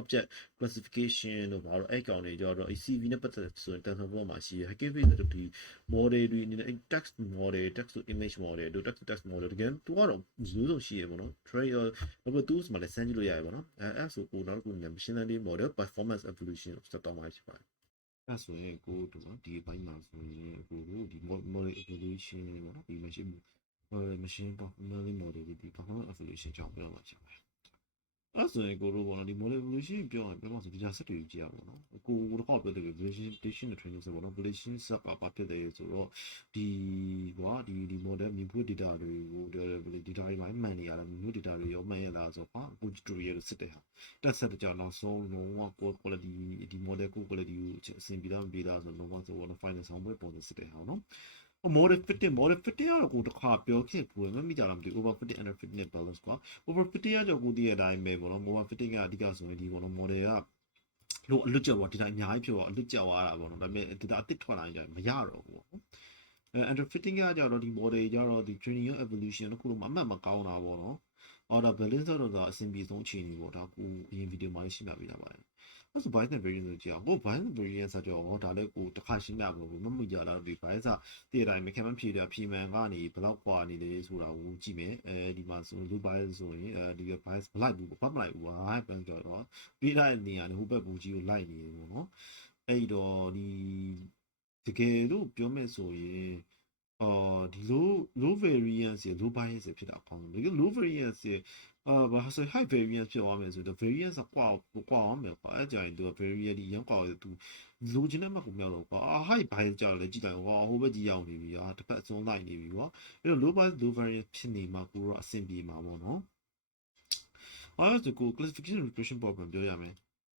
object classification တို့ဘာလို့အဲ့ကောင်တွေကြောတော့ CV နဲ့ပတ်သက်ဆိုရင် TensorFlow မှာရှိရ hacking face တို့ဒီ model တွေအနေနဲ့ text model text to image model တို့ text to text model တကယ်သူကတော့ရိုးစုံရှိရပေါ့နော် trial ဘာလို့ tools မှာလည်းစမ်းကြည့်လို့ရတယ်ပေါ့နော်အဲ့ဆိုကိုနောက်တစ်ခု machine learning model performance evolution ကိုစတော့မှာဖြစ်ပါတယ်အဲ့ဆိုရင်ကိုတို့နော်ဒီဘိုင်းမှာဆိုရင်ကိုတို့ဒီ model evolution ပေါ့နော်ဒီ machine learning model ဒီ performance evolution ကြောင့်ပြောမှာဖြစ်ပါတယ်အဲ့ဆိုရင်ကိုတို့ပေါ့နော်ဒီ model evolution ပြောရင်ပြောမှဆို data set တွေကြည့်ရပါတော့ကိုတစ်ခေါက်ပြောတယ် validation နဲ့ training set ပေါ့နော် validation set ကဘာဖြစ်လဲဆိုတော့ဒီmodel input data တွေကို data တွေမှာမှန်နေရလားမျိုး data တွေရောမှန်ရလားဆိုတော့အခု tutorial စစ်တဲ့ဟာ test set ကြောင့်နောက်ဆုံးလုံးဝ quality ဒီ model quality ကိုအဆင်ပြေလားမပြေလားဆိုတော့လုံးဝဆိုတော့ final ဆောင်ပွဲပုံစံစစ်တဲ့ဟာနော်model fitting ကတော့ကိုတစ်ခါပြောခဲ့ပူမမိကြလားမသိ over fitting under fitting နဲ့ balance ကွာ over fitting ကကြောင့်ကိုတည်ရတိုင်းပဲပေါ့နော် over fitting ကအဓိကဆိုရင်ဒီပေါ့နော် model ကလို့အလွတ်ကြော်ဒီတိုင်းအများကြီးဖြစ်တော့အလွတ်ကြော်ရတာပေါ့နော်ဒါပေမဲ့ data အသစ်ထွက်လာရင်ကြမရတော့ဘူးပေါ့နော်under fitting ကကြတော့ဒီ model ကြတော့ဒီ training evolution တစ်ခုလုံးအမှတ်မကောင်းတာပေါ့နော်ဒါ balance တော့အဆင်ပြေဆုံးအခြေအနေပေါ့ဒါကိုအရင်ဗီဒီယိုမှာရှင်းပြပေးတာပါတယ်အဲ့ဆို bias and variance ကိုကြည့်အောင်ကို bias and variance ဆိုတော့ဒါလည်းကိုတစ်ခါရှင်းပြပါဘူးမမှုကြလားဒီ bias ကတည်တိုင်း mechanical ဖြေတာဖြေမှန်ကနေဘယ်လောက်ကွာနေလဲဆိုတာကိုကြည့်မယ်ဒီမှာဆို loop bias ဆိုရင်ဒီ bias မလိုက်ဘူးဘာမလိုက်ဘူးဟာဘယ်ကြောတော့ပြီးတဲ့နေရာနဲ့ဟိုဘက်ဘူကြီးကိုလိုက်နေတယ်ပေါ့နော်အဲ့တော့ဒီတကယ်လို့ပြောမယ်ဆိုရင်ဒီ low variance ရ low bias ဖြစ်တာအကောင်းဆုံးဒီ low variance ရဘာဆို high variance ဖြစ်သွားမယ်ဆိုတော့ variance ကကွာအောင်မယ်ကွာအဲ့ကြရင်သူ variance ရန်ကွာသူလိုချင်တဲ့မှတ်ကိုမြောက်တော့ကွာhigh bias ကြောက်လည်းကြည့်လိုက်ကွာဟိုဘက်ကြီးရောက်နေပြီတစ်ဖက်အစွန်းလိုက်နေပြီကွာအဲ့တော့ low bias low variance ဖြစ်နေမှာကိုတော့အဆင်ပြေမှာပေါ့နော် အဲ့ဒါကို classification regression problem ပြောရမယ်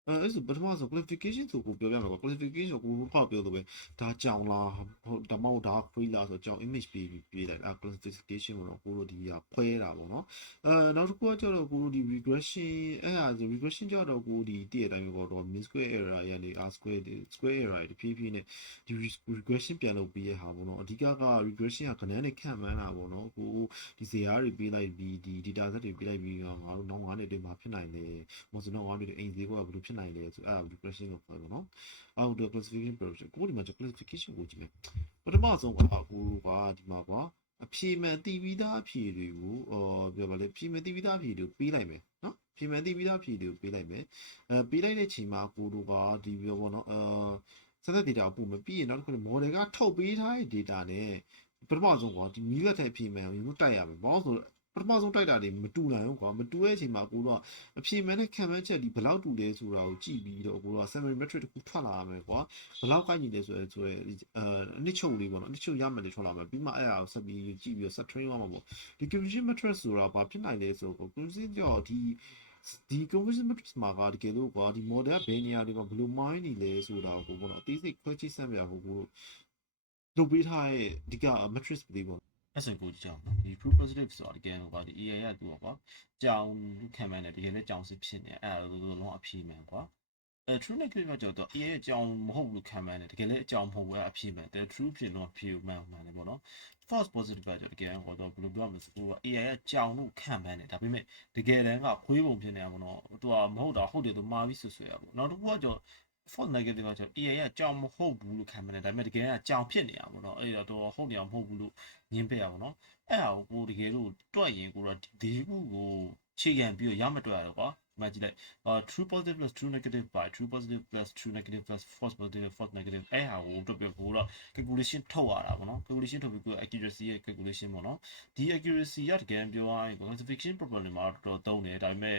အဲ့ဆိုပထမဆုံး classification ဆိုကိုပြောပြမယ်ကွာ classification ကိုဖောက်ပြောလို့ပဲဒါကြောင်လားဟုတ်ဒါမှမဟုတ်ဒါခွေးလားဆိုတော့ကြောင် image ပေးလိုက်အဲ့ classification ကိုတော့ကိုလိုဒီကဖွဲတာပေါ့နော်နောက်တစ်ခုကကျတော့ကိုလိုဒီ regression အဲ့ဟာ regression ကျတော့ကိုဒီတည့်တဲ့အတိုင်းပဲတော့ mean square error ရနေ r square error တဖြည်းဖြည်းနဲ့ဒီ regression ပြန်လုပ်ပြီးရဟာပေါ့နော်အဓိကက regression ကခဏနဲ့ခံမှန်းတာပေါ့နော်ကိုဒီဇာတ်တွေပေးလိုက်ပြီးဒီ data set တွေပေးလိုက်ပြီးငါတို့နောက်9နှစ်အတွင်းမှာဖြစ်နိုင်တယ်မဟုတ်ဆိုတော့9နှစ်အတွင်းအိမ်ဈေးကဘယ်လိုဖြစ်နိုင်လဲဆိုအဲ့ regression ကိုခေါ်တော့နော်အော် classification progression ကိုဒီမှာ classification ကိုကြည့်မယ်ပထမဆုံးကကိုကဒီမှာကွာအဖြေမှန်သိပြီးသားအဖြေတွေကိုပြောပါလေဖြေမှန်သိပြီးသားအဖြေတွေကိုပေးလိုက်မယ်နော်ဖြေမှန်သိပြီးသားအဖြေတွေကိုပေးလိုက်မယ်ပေးလိုက်တဲ့ချိန်မှာကိုတို့ကဒီပြောပေါ့နော်ဆက်သက် data ကိုပို့မယ်ပြီးရင်နောက်တစ်ခု model ကထုတ်ပေးထားတဲ့ data နဲ့ပထမဆုံးကွာဒီမီးလက်ထိုက်ဖြေမှန်ကိုတိုက်ရမယ်ဘာလို့ဆိုပထမဆုံးတိုက်တာတွေမတူနိုင်ဘူးကွာမတူတဲ့အချိန်မှာကိုတို့ကအဖြေမှန်တဲ့ခံမှန်းချက်ဒီဘယ်လောက်တူလဲဆိုတာကိုကြည့်ပြီးတော့ကိုတို့က summary metric တစ်ခုထွက်လာရမယ်ကွာဘယ်လောက်ကိုက်ညီလဲဆိုရဲအနစ်ချုပ်လေးပေါ့နော်အနစ်ချုပ်ရမယ်လေထွက်လာမယ်ပြီးမှအဲ့ဒါကိုဆက်ပြီးကြည့်ပြီးတော့ set train ရမှာပေါ့ဒီ confusion metric ဆိုတာဘာဖြစ်နိုင်လဲဆိုတော့ confusion ကြောင့်ဒီ confusion metric မှာကတကယ်လို့ကွာဒီ model ကဘယ်နေရာတွေမှာဘယ်လို mind နေလဲဆိုတာကိုပေါ့နော်အသေးစိတ်ခွဲခြားစမ်းပြဖို့ကိုလုပ်ပေးထားတဲ့ဒီက matrix တွေပေါ့အဲ့ဆိုကိုကြည့်အောင်နော်ဒီ proof positive ဆိုတာတကယ်တော့ကွာဒီ AI ကသူ့ကွာကြောင်ခံမှန်းတယ်တကယ်လည်းကြောင်စစ်ဖြစ်နေအဲ့ဒါလုံးအဖြေမှန်ကွာtrue negative ကကျတော့ AI ရဲ့အကြောင်းမဟုတ်လို့ခံမှန်းတယ်တကယ်လည်းအကြောင်းမဟုတ်ဘူးအဲ့အဖြေမှန်တယ် true ဖြစ်တော့ဖြေမှန်တယ်ပေါ့နော် false positive ကကျတော့တကယ်ဟောတော့ဘယ်လိုပြောမလဲဆိုတော့ AI ရဲ့အကြောင်းလို့ခံမှန်းတယ်ဒါပေမဲ့တကယ်တမ်းကခွေးပုံဖြစ်နေတာပေါ့နော်သူကမဟုတ်တာဟုတ်တယ်သူမှားပြီးဆွဆွဲရပေါ့နောက်တစ်ခုကကျတော့ false negative ကကျတော့ AI ရဲ့အကြောင်းမဟုတ်ဘူးလို့ခံမှန်းတယ်ဒါပေမဲ့တကယ်ကအကြောင်းဖြစ်နေတာပေါ့နော်အဲ့တော့ဟုတ်နေအောင်မဟုတ်ဘူးလို့ညင်းပယ်ရပါတော့အဲ့ဒါကိုတကယ်လို့တွက်ရင်ကိုတော့ဒီခုကိုခြေခံပြီးတော့ရမတွက်ရတော့ကွာမှကြည့်လိုက်true positive plus true negative by true positive plus true negative plus false positive false negative အဲ့ဟာကိုတွက်ပြီးကိုတော့ calculation ထုတ်ရတာပေါ့နော် calculation ထုတ်ပြီးကို accuracy ရဲ့ calculation ပေါ့နော်ဒီ accuracy ကတကယ်ပြောရရင် classification problem တွေမှာတော့သုံးတယ်ဒါပေမဲ့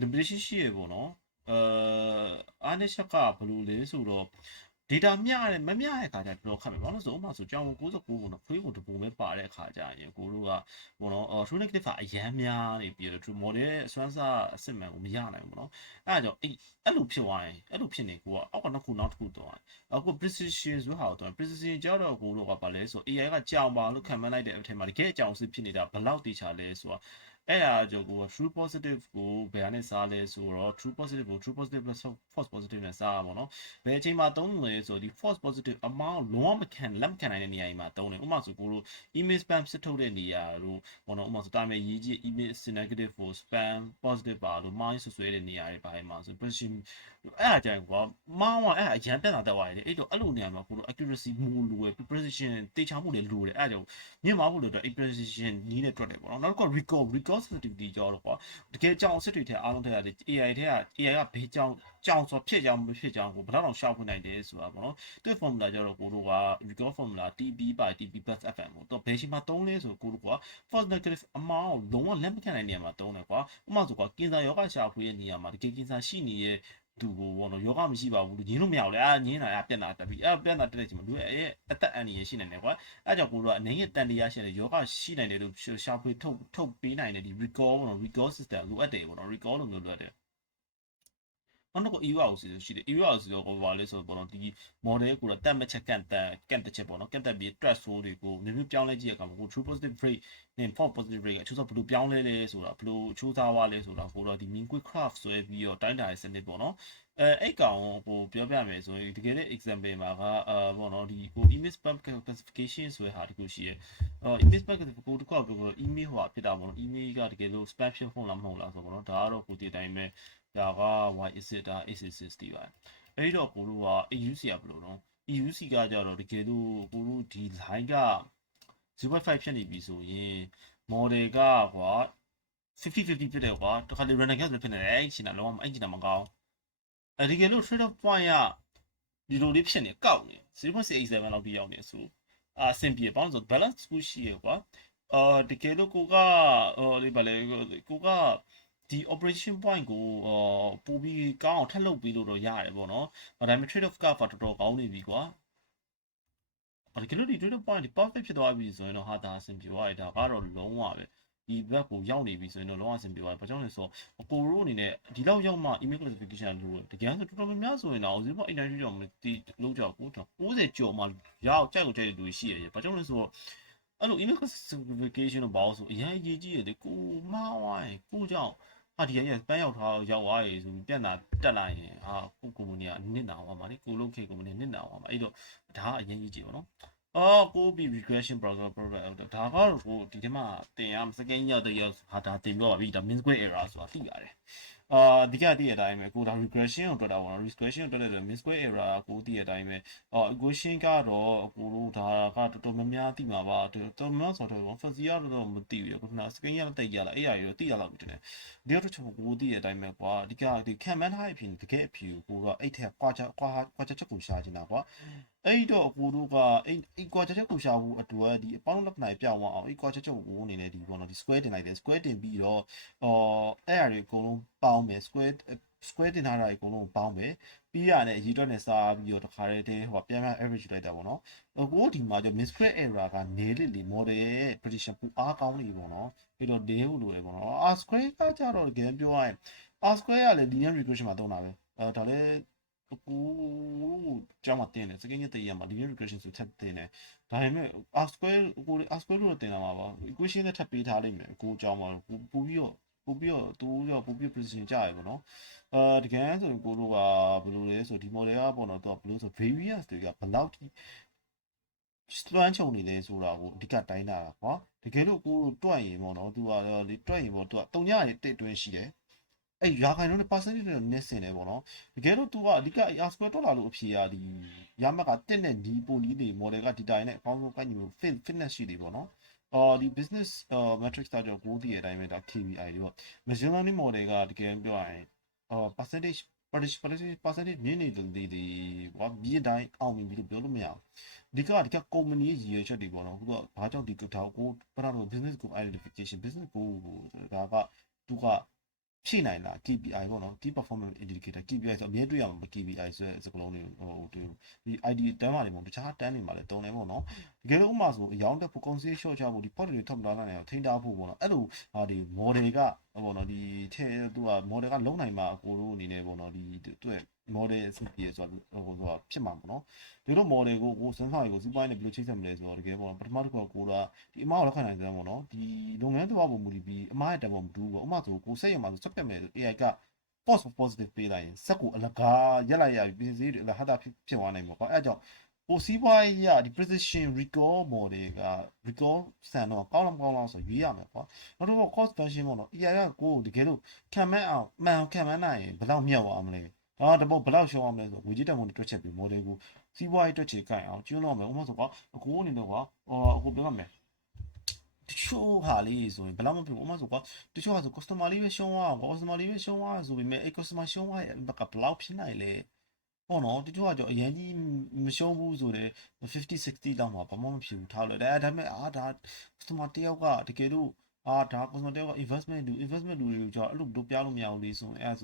limitation ရှိရပေါ့နော်အားနည်းချက်ကဘယ်လိုလဲဆိုတော့ data မျှရတယ်မမျှတဲ့အခါကျတော့ခက်မယ်ဘာလို့ဆိုဥပမာဆိုကြောင်69ပေါ့နော်ခွေးပုံတပုံပဲပါတဲ့အခါကျရင်ကိုတို့ကပေါ့နော်true negative ကအရန်များနေပြီးတော့ true model ရဲ့အစွမ်းစားအစစ်မှန်ကိုမရနိုင်ဘူးပေါ့နော်အဲ့ဒါကြောင့်အဲ့လိုဖြစ်သွားရင်အဲ့လိုဖြစ်နေကိုကအောက်ကနောက်တစ်ခုသွားရင်အခု precision ဆိုတာတော့ precision ကြောက်တော့ကိုတို့ကဘာလဲဆို AI ကကြောင်ပါလို့ခံမှန်းလိုက်တဲ့အထက်မှာတကယ်အကြောင်စစ်ဖြစ်နေတာဘယ်လောက်တေချာလဲဆိုတာအဲ့ဒါကြောင့်ကို true positive ကိုဘယ်ကနေစားလဲဆိုတော့ true positive ကို true positive plus false positive နဲ့စားရပါတော့ဘယ်အချိန်မှာသုံးလဲဆိုဒီ false positive အမောင်းလုံးဝလက်မခံနိုင်တဲ့နေရာကြီးမှာသုံးတယ်ဥပမာဆိုကိုတို့ email spam စစ်ထုတ်တဲ့နေရာတို့ဘောနော်ဥပမာဆိုတာမဲ့ရေးကြည့် email negative ကို spam positive ပါလို့မိုင်းဆွဆွဲတဲ့နေရာတွေဘာမှဆို precision အဲ့ဒါကြရင်ကွာမောင်းကအဲ့အရန်တက်လာတက်သွားတယ်အဲ့တော့အဲ့လိုနေရာမှာကိုတို့ accuracy မို့လိုရယ် precision တေချာမှုတွေလိုတယ်အဲ့ဒါကြောင့်မြင်ပါဖို့လို့တော့ precision နီးနဲ့တွက်တယ်ပေါ့နော်နောက်တစ်ခု recall sensitivity ကြောတော့ကွာတကယ်ကြောင်အစစ်တွေထဲအားလုံးထဲက AI ထဲက AI ကဘေးကြောင်ဆိုဖြစ်ကြောင်မဖြစ်ကြောင်ကိုဘယ်တော့ရှောက်ဖွင့်နိုင်တယ်ဆိုတာပေါ့နော်သူ့ formula ကြတော့ကိုတို့က recall formula TB by TB plus FM ပေါ့တော့ဘယ်ချိန်မှာသုံးလဲဆိုကိုတို့က false negative အမောင်းလုံးဝလက်မခံနိုင်နေရာမှာသုံးတယ်ကွာဥပမာဆိုကွာကင်ဆာယောဂရှာဖွေတဲ့နေရာမှာတကယ်ကင်ဆာရှိနေတဲ့သူကိုပေါ့နော်ယောဂမရှိပါဘူးလို့ညင်းလို့မရဘူးလေညင်းတာပြက်တာတက်ပြီးပြက်တာတက်တဲ့ချိန်မှာလူရဲ့အသက်အန္တရာယ်ရှိနေတယ်ကွာအဲကြောင့်ကိုတို့ကအနေနဲ့တန်တရားရှိတဲ့ယောဂရှိနိုင်တယ်လို့ရှာဖွေထုတ်ပေးနိုင်တဲ့ဒီ recall ပေါ့နော် recall system လိုအပ်တယ်ပေါ့နော် recall လိုမျိုးလိုအပ်တယ်နောက်တော့ EUR ကိုရှိတယ် EUR ဆိုတော့ဘာလဲဆိုတော့ပေါ့နော်ဒီ model ကိုတော့တက်မချက်ကန့်တက်ချက်ပေါ့နော်ကန့်တက်ပြီး track source တွေကိုမျိုးပြောင်းလဲကြည့်ရအောင်ကို true positive rate နဲ့ false positive rate အချို့ဆိုဘယ်လိုပြောင်းလဲလဲဆိုတာဘယ်လိုအချိုးသားဝါလဲဆိုတာကိုတော့ဒီ mean quick graph ဆွဲပြီးတော့တိုင်းတာရဲ့စနစ်ပေါ့နော်အဲ့ကောင်ကိုပြောပြမယ်ဆိုရင်တကယ်လည်း example မှာကပေါ့နော်ဒီကို image spam classification ဆိုတဲ့ဟာတခုရှိရယ်image spam classification ကိုတစ်ခုပြော email ဟိုဖြစ်တာပေါ့နော် email ကတကယ်လို့ spam ဖြစ်ဟုတ်လားမဟုတ်လားဆိုတော့ပေါ့နော်ဒါကတော့ကိုဒီတိုင်းပဲဒါက why is it ဒါ x60 ပါအဲ့တော့ကိုတို့က AUC ကဘယ်လိုနော် AUC ကကြတော့တကယ်လို့ကိုတို့ဒီ line က 0.5 ဖြစ်နေပြီဆိုရင် model ကကွာ50-50ဖြစ်တယ်ကွာတခါလေ random guess ဖြစ်နေတယ်အဲ့ချိန်တာလုံးဝအဲ့ချိန်တာမကောင်းတကယ်လို့ trade off point ကဒီလိုလေးဖြစ်နေကောက်နေ0.687လောက်တိရောက်နေဆိုအဆင်ပြေပေါ့ဆို balance ကိုရှိရကွာတကယ်လို့ကိုကလေးပါလေကိုကဒီ operation point ကိုပို့ပြီးကောင်းအောင်ထပ်လုပ်ပြီးလို့တော့ရတယ်ပေါ့နော်ဒါပေမဲ့ trade off ကတော်တော်ကောင်းနေပြီကွာတကယ်လို့ဒီ trade off point ဒီ perfect ဖြစ်သွားပြီဆိုရင်တော့ဟာဒါအဆင်ပြေသွားတယ်ဒါကတော့လုံးဝပဲ ဒီ web ကိုရောက်နေပြီဆိုရင်တော့လောအဆင်ပြေပါတယ်ဘာကြောင့်လဲဆိုတော့ကိုရိုးအနေနဲ့ဒီလောက်ရောက်မှ email classification လိုတယ်တကယ်ဆိုတော်တော်များများဆိုရင်တော့ 0.89 ကျော်မသိလို့ကြောက်90ကျော်မှရောက်ကြိုက်ကိုကြိုက်တဲ့လူရှိရတယ်ဘာကြောင့်လဲဆိုတော့အဲ့လို email classification တော့ဘာလို့ဆိုအရင်ရေးကြီးရတယ်ကိုမှားဝိုင်းကိုကြောင့်ဟာဒီရဲ့ပန်းရောက်ထားရောက်သွားရေဆိုပြန်လာတက်လာရင်ဟာကိုကုမ္ပဏီကနစ်နာသွားမှာလေကိုလုံးခေကုမ္ပဏီနစ်နာသွားမှာအဲ့တော့ဒါကအရင်ကြီးကြည့်ပါနော်ကိုပြီး regression browser product ဒါကတော့ကိုဒီထဲမှာတင်ရမစကန်ရတဲ့ရဟာဒါတင်ပြောပါပြီဒါ mean square error ဆိုတာသိရတယ်ဒီကတည်းကအတိုင်းပဲကိုဒါ regression ကိုတွက်တာပေါ့နော် regression ကိုတွက်တဲ့ mean square error ကိုတည်းတဲ့အတိုင်းပဲequation ကတော့ကိုတို့ဒါကတော်တော်များများသိမှာပါတော်တော်များဆိုတော့ fancy ရတော့မသိဘူးခုနစကန်ရတဲ့ရလားအဲ့ရရောသိရလောက်ပြီတဲ့ဒီတော့ကျွန်တော်ကိုတည်းတဲ့အတိုင်းပဲကွာဒီကဒီ comment ထားအဖြစ်တကယ်အဖြစ်ကိုကအဲ့ထက်ကွာချက်ကိုရှာချင်တာကွာအဲ့တော့အကိုတို့ကအဲ့ကွာချက်ကိုရှာဖို့အတွက်ဒီအပေါင်းလက္ခဏာပြောင်းအောင်အဲ့ကွာချက်ကိုအနေနဲ့ဒီပေါ့နော်ဒီ square တင်လိုက်တယ် square တင်ပြီးတော့အဲ့အရာတွေအကုန်လုံးပေါင်းမယ် square တင်ထားတာအကုန်လုံးပေါင်းမယ်ပြီးရတယ်အရေးအတွက်နဲ့စားပြီးတော့တခါတည်းဟိုပြန်ပြန် average လိုက်တာပေါ့နော်ကိုဒီမှာကျ mean square error ကနေလေ model ရဲ့ prediction ပူအားကောင်းနေပေါ့နော်ပြီးတော့ day လို့လေပေါ့နော် r square ကကြတော့တကယ်ပြောရရင် r square ကလည်း linear regression မှာသုံးတာပဲဒါလည်းကိုကျောင်းမှာတင်တယ်စကိန်းရတဲ့ရမှာ linear regression ဆိုထပ်တင်တယ်ဒါပေမဲ့ r square ကို r square လို့တင်လာမှာပါ equation နဲ့ထပ်ပေးထားလိမ့်မယ်ကိုကျောင်းမှာပို့ပြီးတော့သူရောပို့ပြီး precision ကြရပါတော့တကယ်ဆိုရင်ကိုတို့ကဘယ်လိုလဲဆိုဒီ model ကပေါ့နော်သူကဘယ်လိုဆို variance တွေကဘယ်လောက်ထိလွှမ်းခြုံနေလဲဆိုတာကိုအဓိကတိုင်းတာကွာတကယ်လို့ကိုတို့တွက်ရင်ပေါ့နော်သူကလေတွက်ရင်ပေါ့သူက3ညရဲ့တိတ်တွင်းရှိတယ်အဲ့ရာခိုင်နှုန်းနဲ့ percentage နဲ့နစ်စင်တယ်ပေါ့နော်တကယ်လို့သူကအဓိက r square တွက်လာလို့အဖြေကဒီရမကတက်တဲ့ဒီပိုလီတွေ model ကဒီတိုင်းနဲ့အကောင်းဆုံးကိုက်ညီလို့ fitness ရှိတယ်ပေါ့နော်ဒီ business metrics တာကြောင့်ကိုတည်တဲ့အတိုင်းပဲဒါ KPI တွေပေါ့ machine learning model ကတကယ်ပြောရရင်percentage မြင့်နေတယ်ဒီဘာဒီတိုင်းအောင်မြင်ပြီလို့ပြောလို့မရဘူးဒီကကုမ္ပဏီရဲ့ရည်ရွယ်ချက်တွေပေါ့နော်ခုကဘာကြောင့်ဒီကောက်ကိုပထမ business goal identification business goal ဒါကသူကဖြည့်နိုင်လား KPI ပေါ့နော် key performance indicator KPI ဆိုအမြဲတွေ့ရမှာ KPI ဆိုတဲ့စကားလုံးတွေဒီ ID တန်းပါတယ်ပေါ့တခြားတန်းတွေမှာလည်းတုံးတယ်ပေါ့နော်တကယ်လို့ဥပမာဆိုအယောင်တက်ဖို့ consider short ချဖို့ဒီ port တွေထပ်လာနိုင်အောင်ထိန်းထားဖို့ပေါ့နော်အဲ့လိုဒီ model ကပေါ့နော်ဒီထဲသူက model ကလုံးနိုင်မှာအကိုတို့အနေနဲ့ပေါ့နော်ဒီသူ့ model အဆင့်ပြေဆိုတော့ဟိုဆိုတာဖြစ်မှာပေါ့နော်ဒီလို model ကိုစမ်းဆောင်ကိုစီးပွားရေးနဲ့ဘယ်လိုချိတ်ဆက်မလဲဆိုတော့တကယ်ပေါ့ပထမတစ်ခုကကိုကဒီအမားကိုလက်ခံနိုင်တယ်ပေါ့နော်ဒီလုပ်ငန်းသွားပုံမူတည်ပြီးအမားရဲ့တပုံမတူဘူးပေါ့ဥပမာဆိုကိုစက်ရုံမှာဆိုစက်ပြတ်မယ် AI က positive ပေးလိုက်ရင်စက်ကိုအလကားရက်လိုက်ရပြီပြည်စည်းတွေဟာတာဖြစ်သွားနိုင်မှာပေါ့အဲအကြောင်းကိုစီးပွားရေးရဒီ precision recall model က recall စံတော့ကောင်းလားဆိုရွေးရမယ်ပေါ့နောက်တော့ cost function ပေါ့နော် AI ကကိုတကယ်လို့ခံမှန်းအောင်မှန်ခံမှန်းနိုင်ရင်ဘယ်လောက်မြတ်သွားမလဲတပုတ်ဘယ်လောက်ရှုံးအောင်လဲဆိုဝေကြီးတန်ကုန်တွက်ချက်ပြီး model ကိုစီးပွားရေးတွက်ချေကိုင်အောင်ကျွန်းတော့မယ်ဥပမာဆိုအကိုအနေနဲ့အခုပြောရမယ်တချို့ဟာလေးဆိုရင်ဘယ်လောက်မှမဖြစ်ဘူးဥပမာဆိုတချို့ဟာဆို customer လေးပဲရှုံးသွားအောင် customer လေးပဲရှုံးသွားဆိုပေမဲ့အဲ့ customer ရှုံးသွားရဲ့ဘက်ကဘယ်လောက်ဖြစ်နိုင်လဲပေါ့နော်တချို့ကကြောအရင်ကြီးမရှုံးဘူးဆိုတော့50 60လောက်မှာဘာမှမဖြစ်ဘူးထားလို့ဒါပေမဲ့ဒါ customer တယောက်ကတကယ်လို့ဒါ customer တယောက်က investment လူတွေကိုကြောအဲ့လိုတို့ပြလို့မရဘူးလေဆိုရင်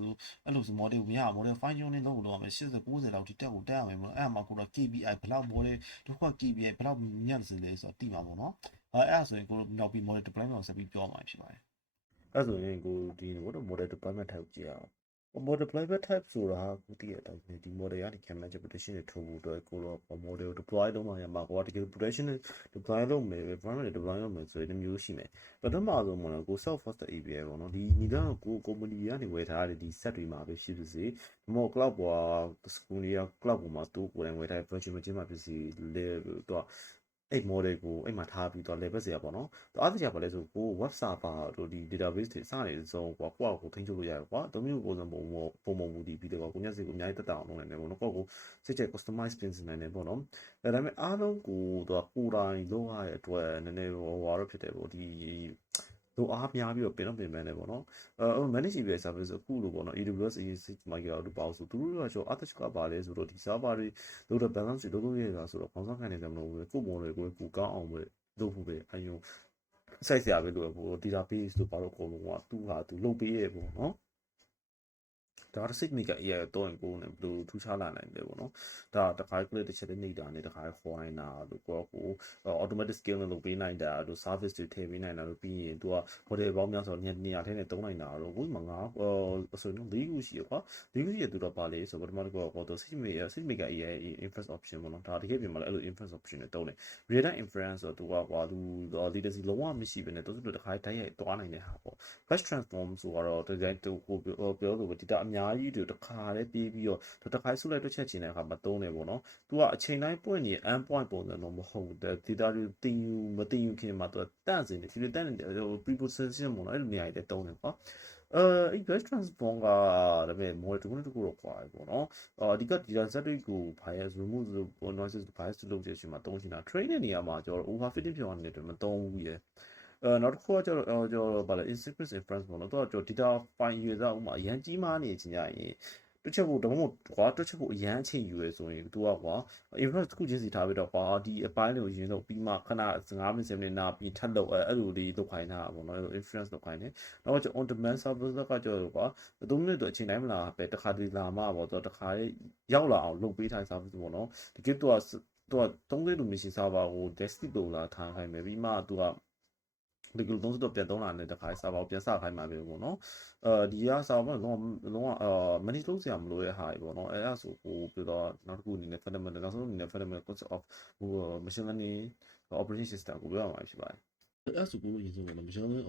အဲ့လိုဆို model မရ model fine tuning လုပ်လို့ရမယ်80 90လောက်ထိတက်ကိုတက်ရမယ်ပေါ့အဲ့မှာကိုတော့ KPI ဘယ်လောက် model တို့က KPI ဘယ်လောက်ညံ့စလဲဆိုတော့တိမှာပေါ့နော်အဲ့ဆိုရင်ကိုနောက်ပြီး model deployment ကိုဆက်ပြီးပြောမှာဖြစ်ပါတယ် အဲ့ဆိုရင်ကိုဒီmodel deployment type ကြည့်အောင် model deployment type ဆိုတာကိုတည်တဲ့အတိုင်းပဲဒီ model ကနေ camera prediction တွေထုတ်ဖို့အတွက်ကိုတော့ model deploy လုပ်မှရမှာကိုကတကယ် prediction deploy လုပ်မယ် environment deploy လုပ်မယ်ဆိုရင်မျိုးရှိမယ်ပထမဆုံးမှာကို self hosted API ပေါ့နော်ဒီညီကကို company ကနေဝယ်ထားတဲ့ဒီ set တွေမှာပဲဖြစ်စေဒီမော cloud ပေါ် school တွေက cloud ပေါ်မှာသူကိုယ်တိုင်ဝယ်ထားတဲ့ virtual machine မှာဖြစ်စေလေတော့အဲ့ model ကိုအဲ့မှာထားပြီးတော့ level စရာပေါ့နော်။အားစရာပါလဲဆိုကို web server တို့ဒီ database တွေစနေစုံကွာကိုထိန်းချုပ်လို့ရတယ်ကွာ။တမျိုးပုံစံပုံမူတည်ပြီးတော့ကိုညက်စီကိုအများကြီးတက်တာအောင်လုပ်နိုင်တယ်ပေါ့နော်။ကိုစစ်ချက် customize ပြင်ဆင်နိုင်တယ်ပေါ့နော်။ဒါပေမဲ့အားလုံးကိုတော့ကိုယ်တိုင်လုပ်ရတဲ့အတွက်နည်းနည်းဟိုတော့ဖြစ်တယ်ပေါ့ဒီလိုအားများပြီးတော့ပြင်ပန်းတယ်ပေါ့နော်။ manage API service အခုလို့ပေါ့နော် AWS EC Microsoft တို့ပေါ့ဆိုသူတို့ကArch ကပါလဲဆိုတော့ဒီ server တွေလို့တော့ balance တွေလုပ်လို့ရတာဆိုတော့ခေါင်းဆောင်ခံနေကြမလို့ကို model ကိုကောင်းအောင်ပဲလုပ်ဖို့ပဲအယုံ site ဆရာပဲလို့ပေါ့ database တို့ဘာလို့အကုန်လုံးကသူ့ဟာသူလုပ်ပေးရပေါ့နော် ဒါကစိတ်မိက AI တော့ရင်ကိုယ်နဲ့ဘယ်လိုထူးခြားလာနိုင်လဲပေါ့နော်ဒါတခါ click တစ်ချက်နဲ့နေတာနဲ့တခါခေါ်နိုင်တာလို့ကိုယ့်ကို automatic scale နဲ့လုပ်ပေးနိုင်တာလို့ service တွေထည့်ပေးနိုင်တာလို့ပြီးရင်သူက hotel ပေါင်းများဆိုနေရာထဲနဲ့တုံးနိုင်တာတော့ကိုယ်မှာငါဆိုရင်၄ခုရှိရကွာ၄ခုရှိရသူတော့ပါလေဆိုပထမတစ်ခုကတော့စိတ်မိက AI inference option ပေါ့နော်ဒါတကယ်ပြင်မှာလည်းအဲ့လို inference option နဲ့တုံးတယ် real time inference ဆိုတော့သူကကွာသူ latency လုံးဝမရှိဘဲနဲ့သူတို့တခါတိုက်ရိုက်သွားနိုင်တဲ့ဟာပေါ့ batch transform ဆိုတော့ဒီဇိုင်းတူကိုပြောလို့ data အများကြီးတွေတခါတည်းပြေးပြီးတော့တခါဆုလိုက်တွက်ချက်ချင်တဲ့အခါမှာတုံးတယ်ပေါ့နော်သူကအချိန်တိုင်းပွင့်နေ end point ပုံစံတော့မဟုတ်ဘူး data တွေတင်ယူမတင်ယူခင်မှာသူကတန့်စင်တယ်ဒီလိုတန့်နေ preposition ပေါ့နော်အဲ့လိုနေရာတွေတုံးတယ်ကွာအဲ့ batch transform ကဒါပေမဲ့ model တစ်ခုနဲ့တစ်ခုတော့ကွာပေါ့နော်အဓိက data set တွေကို bias remove noises bias လုပ်တဲ့အချိန်မှာတုံးချင်တာ train တဲ့နေရာမှာကျတော့ overfitting ဖြစ်သွားနေတဲ့အတွက်မတုံးဘူးရယ်နောက်တစ်ခုကကျတော့ဗာလဲ insecure inference ပေါ့နော်သူကကျတော့ data file user ဥမာအရန်ကြီးမားနေချင်ကြရင်တွက်ချက်ဖို့တော့မဟုတ်ကွာတွက်ချက်ဖို့အရန်အချိန်ယူရယ်ဆိုရင်သူကကွာ inference တစ်ခုချင်းစီထားပြီးတော့ကွာဒီအပိုင်းလေးကိုရင်းလို့ပြီးမှခဏ5မိနစ်10မိနစ်နာပြီးထပ်လုပ်အဲ့လိုလေးလုပ်ခိုင်းတာပေါ့နော် inference လုပ်ခိုင်းတယ်နောက်ကျ on demand service ကကျတော့ကွာ3မိနစ်တော့အချိန်တိုင်းမလားပဲတစ်ခါတည်းလာမှပေါ့သူတစ်ခါလေးရောက်လာအောင်လုပ်ပေးထား service ပေါ့နော်တကယ်သူက30လူမရှိ server ကို desktop လို့လာထားခိုင်းမယ်ပြီးမှသူကဒီလိုသုံးစတော့ပြန်သုံးလာတဲ့တခါစာပေါပြန်စခိုင်းမှာပဲပေါ့နော်ဒီကစာပေါလုံးဝmanage လုပ်စရာမလိုတဲ့ဟာတွေပေါ့နော်အဲ့ဒါဆိုဟိုပြီးတော့နောက်တစ်ခုအနေနဲ့ fundamental နောက်ဆုံးအနေနဲ့ fundamental concept of machine learning operation system ကိုပြောရမှာဖြစ်ပါတယ်အဲ့ဆိုကိုရင်းဆုံးကတော့ machine learning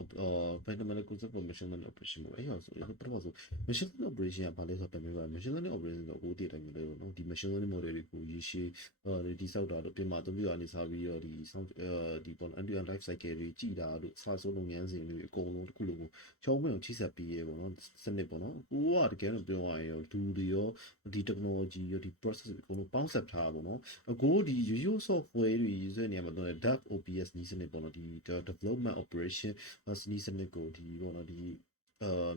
fundamental concept of machine learning operation ပေါ့အဲ့ဒါဆိုပထမဆုံး machine learning operation ကဘာလဲဆိုတော့ပြန်ပြပါ machine learning operation ဆိုတော့ကိုတည်တယ်မျိုးလေးပေါ့နော်ဒီ machine learning model တွေကိုရရှိဒီစောက်တာတို့ပြင်မှာသုံးပြအနေစားပြီးတော့ဒီပေါ့ end-to-end life cycle တွေကြည်တာတို့စာစိုးလုပ်ငန်းစဉ်တွေအကုန်လုံးတစ်ခုလုံးကိုချောင်းမအောင်ချိဆက်ပြီးရဲပေါ့နော်စနစ်ပေါ့နော်ကိုကတကယ်တော့ပြောရရင်ရောလူတွေရောဒီ technology ရောဒီ process တွေအကုန်လုံးပေါင်းစပ်ထားပေါ့နော်ကိုဒီ usual software တွေ user နေရာမှာတော့ dev ops နည်းစနစ်ပေါ့နော်ဒီ development operation နည်းစနစ်ကိုဒီပေါ့နော်ဒီ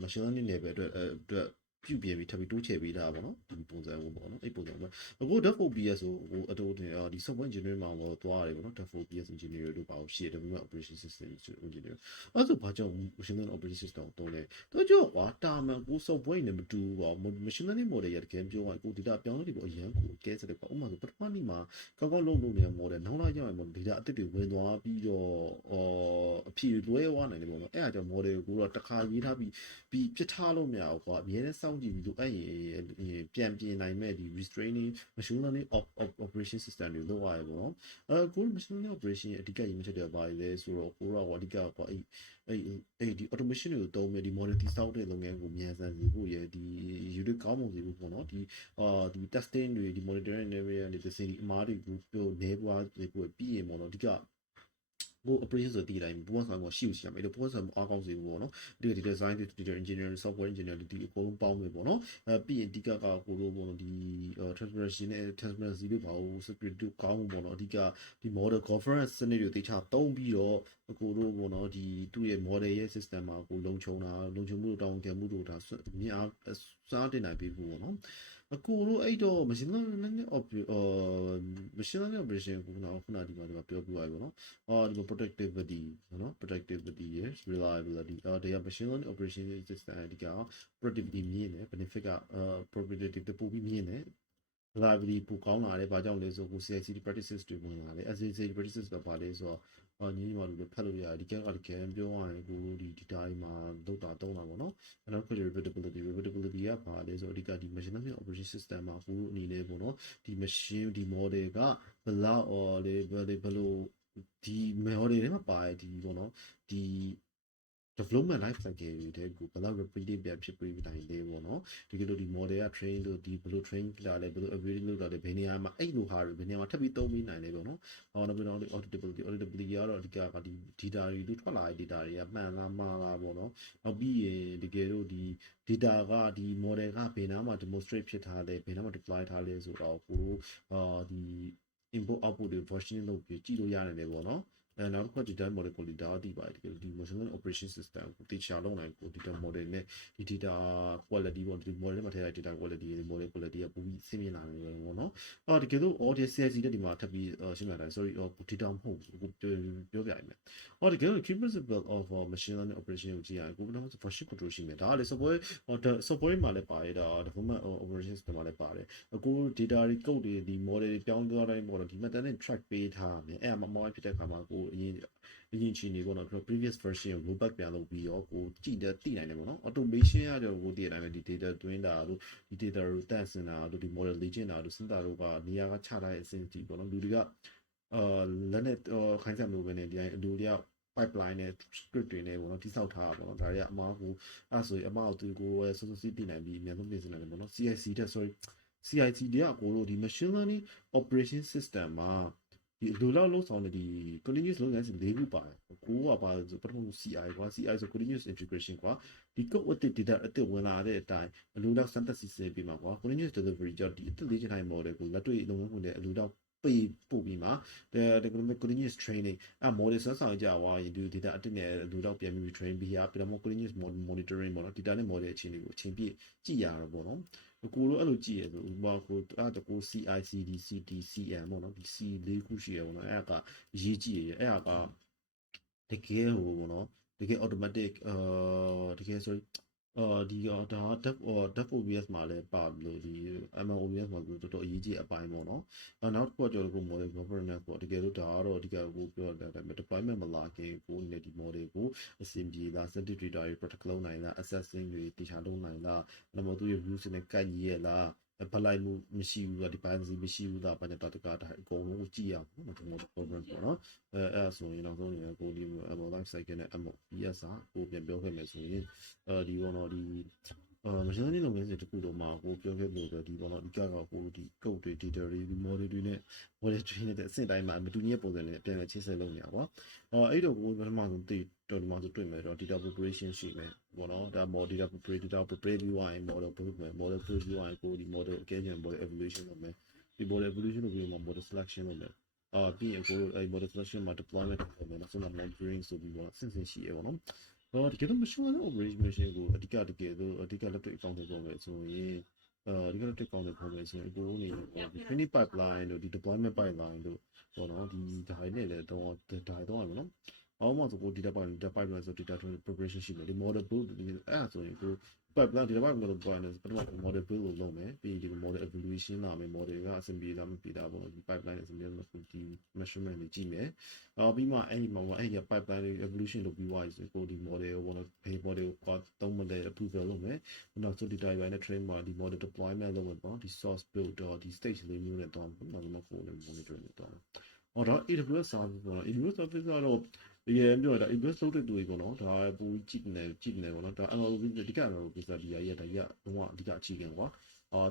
machine learning တွေပဲအတွက်ပြုပြင်ပြီးထပ်ပြီးတိုးချဲ့ပေးတာပေါ့နော်ဒီပုံစံမျိုးပေါ့နော်အဲ့ပုံစံမျိုးအခု dev ops ဆိုဟိုအတူဒီ software engineering မှာတော့သွားရတယ်ပေါ့နော် dev ops engineer တို့ပါလို့ရှိတယ် development operation system engineer အဲ့ဆိုဘာကြောင့် machine learning operation system ကိုတုံးလဲတော့ကြောက်ကွာတာမန်ကို software နဲ့မတူဘူးကွာ machine learning model ရတကယ်ပြောရင်ကို data ပြောင်းလဲပြီးအရန်ကိုကဲစတယ်ကွာဥပမာဆိုပထမနေ့မှာကောက်လုပ်နေတဲ့ model နောက်လာကြရင် data အသစ်တွေဝင်သွားပြီးတော့အဖြေလွဲသွားနိုင်တယ်ပေါ့နော်အဲ့အကြောင်း model ကိုတော့တစ်ခါရေးထားပြီးပြစ်ထားလို့မရဘူးကွာအများနဲ့စောင့်ကြည့်ပြီးလို့အဲ့ပြန်ပြင်နိုင်မဲ့ဒီ restraining machine learning operation system တွေလုပ်ရတယ်ပေါ့နော်ကို machine learning operation အဓိကရင်းချက်တွေပါလဲဆိုတော့ကိုတော့အဓိကကွာအဲ့ဒီ automation တွေကိုတုံးပြီးဒီ model တိစောက်တဲ့လုပ်ငန်းကိုမြန်ဆန်စေဖို့ရယ်ဒီ user ကောင်းမွန်စေဖို့ပေါ့နော်ဒီ testing တွေဒီ monitoring တွေဒီ အမားတွေကိုနေပွားစေဖို့ပြီးရင်ပေါ့နော်အဓိကကို operation ဆိုတည်တိုင်းဘောဆောင်ရှိရမယ်လို့ဘောဆောင်အားကောင်းစေဖို့ပေါ့နော်ဒီ design ဒီ engineer software engineer ဒီအကုန်လုံးပေါင်းမယ်ပေါ့နော်ပြီးရင်အဓိကကိုလိုပေါ့နော်ဒီ transparency နဲ့ transparency လို့ပါဘူး security တို့ကောင်းဖို့ပေါ့နော်အဓိကဒီ model governance စနစ်တွေတေချာတုံးပြီးတော့ကိုလိုပေါ့နော်ဒီသူ့ရဲ့ model ရဲ့ system မှာကိုလုံခြုံမှုတောင်းခံမှုတို့ဒါမြင်အားစားတင်နိုင်ပေးဖို့ပေါ့နော်ကိုလိုအဲ့တော့ machine learning operation ခုနဒီမှာပြောပြရပါတော့ဒီ productivity နော် productivity ရယ် reliability ဒီ machine learning operation system အဓိက productivity မြင့်တယ် benefit ကprobability တပူပြီးမြင့်တယ် reliability ပိုကောင်းလာတယ်ဘာကြောင့်လဲဆိုကို CI/CD practices တွေဝင်လာတယ် CI/CD practices ကဘာလဲဆိုတော့ညီမတို့ဖတ်လို့ရတယ်ဒီကပြောရရင်ကိုဒီ data တွေမှာလောက်တာတုံးတာပေါ့နော်နောက်တစ်ခု repeatability ကဘာလဲဆိုတော့အဓိကဒီ machine learning operation system မှာကိုအနေနဲ့ပေါ့နော်ဒီ machine ဒီ model ကဘလောက်ဘယ်လိုဒီ model တွေမှာပါတယ်ဒီပေါ့နော်ဒီ development life cycle တွေကိုဘယ်လောက် repeated ပြန်ဖြစ်ပြီးနိုင်လဲပေါ့နော်ဒီလိုဒီ model က train လို့ဒီဘယ်လို train လာလဲဘယ်လို upgrade လုပ်တာလဲဘယ်နေရာမှာအဲ့လိုဟာတွေဘယ်နေရာမှာထပ်ပြီးသုံးပြီးနိုင်လဲပေါ့နော်နောက်ပြီးတော့ auditability ကတော့အဓိကဒီ data တွေလို့ထွက်လာတဲ့ data တွေကမှန်လားမှားလားပေါ့နော်နောက်ပြီးရင်တကယ်လို့ဒီ data ကဒီ model ကဘယ်နားမှာ demonstrate ဖြစ်ထားလဲဘယ်နားမှာ deploy ထားလဲဆိုတော့ကိုဒီ input output တွေ versioning လုပ်ပြီးကြည့်လို့ရတယ်လေပေါ့နော် နောက်တစ်ခု data model quality ဒါအတိပါတယ်ဒီ machine learning operation system ကိုတည်ချလုံးနိုင်ကို data model နဲ့ဒီ data quality ပေါ့ဒီ model မှာထည့်လိုက် data quality တွေ model quality ကပိုပြီးဆင်းမြင့်လာနေတယ်ပေါ့နော်တကယ်လို့ audio CIC တက်ဒီမှာထပ်ပြီးရှင်းပြတာ sorry data မဟုတ်ဘူးကိုပြောပြရမယ်တကယ်လို့ key principle of machine learning operation ကိုကြည့်ရရင်ကိုကတော့ version control ရှိမယ်ဒါကလေ software မှာလည်းပါတယ်ဒါ development operation system မှာလည်းပါတယ်ကို data တွေ code တွေဒီ model တွေပြောင်းသွားတိုင်းပေါ့နော်ဒီ method နဲ့ track ပေးထားမယ်အဲ့မှာမောင်းဖြစ်တဲ့အခါမှာကိုအရင်ချီနေပေါ့နော် previous version ကို rollback ပြန်လုပ်ပြီးတော့ကိုကြည့်သိနိုင်တယ်ပေါ့နော် automation ရတော့ကိုတည်နိုင်တယ်ဒီ data တွင်းတာတို့ဒီ data ကိုတန့်စင်တာတို့ဒီ model လေ့ကျင့်တာတို့စဉ်းစားတို့ကနေရာကချထားတဲ့အဆင့်ကြီးပေါ့နော်လူတွေကလက်နဲ့ခိုင်းစက်မျိုးပဲနေဒီလူတွေက pipeline နဲ့ script တွေနဲ့ပေါ့နော်တိစောက်ထားတာပေါ့နော်ဒါတွေကအမှားကိုအဲ့ဆိုရင်အမှားကိုသူကိုစိုးစိုးစီးတည်နိုင်ပြီးအများဆုံးပြင်ဆင်နိုင်တယ်ပေါ့နော် CIC တဲ့ sorry CIC တွေကကိုတို့ဒီ machine learning operation system မှာဒီလူလောက်လုံးဆောင်တဲ့ဒီ continuous လုပ်ငန်းစဉ်၄ခုပါတယ်ကိုကပါဆိုပထမ CI ကွာ CI ဆို continuous integration ကွာဒီ code အသစ် data အသစ်ဝင်လာတဲ့အတိုင်းအလူလောက်စမ်းသပ်စစ်ဆေးပြီးမှာကွာ continuous delivery ကြောင့်ဒီအသစ်လေးချင်တိုင်း model ကိုလက်တွေ့လုပ်ငန်းဝင်တဲ့အလူလောက်ပို့ပြီးမှာ the continuous training အဲ့ model ဆွမ်းဆောင်ကြွားရင်ဒီ data အသစ်နဲ့လူလောက်ပြန်ပြီး train ပြီးရပြီးတော့ continuous monitoring ပေါ့နော် data နဲ့ model အခြေအနေကိုအချိန်ပြည့်ကြည့်ရတာပေါ့နော်ကိုတို့အဲ့လိုကြည့်ရဆိုဥပမာကိုအဲ့ဒါကို CI CD CD CM ပေါ့နော်ဒီ C ၄ခုရှိရပေါ့နော်အဲ့ဒါကရေးကြည့်ရအဲ့ဒါကတကယ်ဟိုပေါ့နော်တကယ် automatic တကယ်ဆိုဒီဒါ dev OBS မှာလည်းပါလို့ဒီ ML OBS မှာတော်တော်အရေးကြီးအပိုင်းပေါ့နော်နောက်တစ်ခုကကျွန်တော်တို့ model governance ပေါ့တကယ်လို့ဒါကတော့အဓိကကိုပြောတာဒါပေမဲ့ deployment မလာခင်ကိုနေဒီ model ကိုအဆင်ပြေလား sensitive data တွေ protect လုပ်နိုင်လား assessing တွေတခြားလုပ်နိုင်လားနောက်မှသူရဲ့ rules နဲ့ကိုက်ညီရဲ့လားဖလိုက်မှုမရှိဘူးလားဒီ privacy မရှိဘူးလားဘာညာတာတကားဒါအကုန်လုံးကြည့်ရအောင်နော်ဒီ model governance ပေါ့နော်အဲ့ဆိုရင်နောက်ဆုံးနေကိုဒီ ML life cycle နဲ့ ML ES ကိုပြန်ပြောခဲ့မယ်ဆိုရင်ဒီဘောနော်ဒီmachine learning လုပ်ငန်းစဉ်တစ်ခုလုံးမှာကိုပြောခဲ့လို့ပဲဒီဘောနော်ဒီကတော့ကိုဒီ code တွေ data တွေဒီ model တွေနဲ့ model train တဲ့အဆင့်တိုင်းမှာမတူညီတဲ့ပုံစံနဲ့ပြန်လည်ချိတ်ဆက်လုပ်နေတာပေါ့အဲ့တော့ကိုပထမဆုံးတော်ဒီမှာဆိုတွေ့မယ်တော့ data preparation ရှိမယ်ပေါ့နော်ဒါ model data prepare ပြီးသွားရင် model build မယ် model build ပြီးသွားရင်ကိုဒီ model အကဲကျန် model evaluation လုပ်မယ်ဒီ model evaluation လုပ်ပြီးမှ model selection လုပ်မယ်ပြီးရင်ကိုအဲ့ model selection မှာ deployment လုပ်မယ်နောက်ဆုံး monitoring ဆိုပြီးတော့စဉ်ရှိရပေါ့နော်တကယ်လို့ machine learning operation ကိုအဓိကတကယ်လို့အဓိကလက်တွေ့အကောင့်တွေပေါ်မယ်ဆိုရင်ဒီကလက်တွေ့ကောင်းတယ်ပေါ်မယ်ဆိုရင်ကိုအနေနဲ့ဒီ training pipeline တို့ဒီ deployment pipeline တို့ပေါ့နော်ဒီဒါတွေနဲ့လည်းတော့ဒါတွေတော့ရမယ်နော်အောက်မှာဆိုကို data pipeline ဆို data preparation ရှိမယ်ဒီ model build အဲ့ဆိုရင်ကို pipeline data pipeline လို့ပြောရင်ပထမ model build ကိုလုပ်မယ်ပြီးဒီ model evaluation လာမယ် model ကအဆင်ပြေလားမပြေတာပေါ့နော်ဒီ pipeline အဆင်ပြေလားဒီ measurement တွေကြည့်မယ်ပြီးမှအဲ့ဒီမှာအဲ့ဒီ pipeline evolution လုပ်ပြီးသွားပြီဆိုကိုဒီ model ကိုပေါ့နော်ဘယ် model ကိုသုံးမလဲ approval လုပ်မယ်နောက်ဆို data တွေနဲ့ train မှာဒီ model deployment လုပ်မယ်ပေါ့ဒီ source build တော့ဒီ stage လေးမျိုးနဲ့တော့နောက်ဆုံး phone နဲ့ monitoring နဲ့တော့တော့ AWS service ပေါ့နော် AWS service ကတော့တကယ်ပြောတာ AWS လုပ်တဲ့သူတွေပေါ့နော်ဒါပူကြည့်နေပေါ့နော်ဒါ MLOP အဓိက MLOP ဆိုတာဒီရဒါကြီးကတော့အဓိကအခြေခံကွာ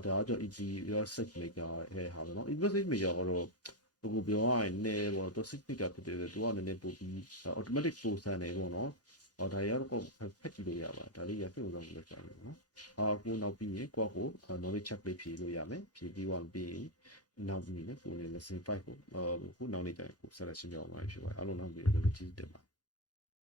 ဒါကကြောင့် EG ရော SageMaker ဟဲ့ဟာပေါ့နော် EWS SageMaker ကတော့ကိုပြောရရင်လည်းပေါ့တော့ SageMaker ဖြစ်တယ်သူကနည်းနည်းပို့ပြီး automatic process နေပေါ့နော်ဒါရတော့ဖက်ကြည့်လို့ရပါဒါလေးရပြုတ်ဆောင်လို့ရှာတယ်နော်ကိုနောက်ပြီးရင်ကို knowledge check လေးဖြည့်လို့ရမယ်ဖြည့်ပြီးသွားပြီးနောက်ပြီးလည်းကိုလည်း lesson 5ကိုခုနောက်နေ့ကျရင်ကိုဆက်လက်ရှင်းပြအောင်ပါဖြစ်ပါတယ်အားလုံးနောက်ပြီးတော့ကျေးဇူးတင်ပါ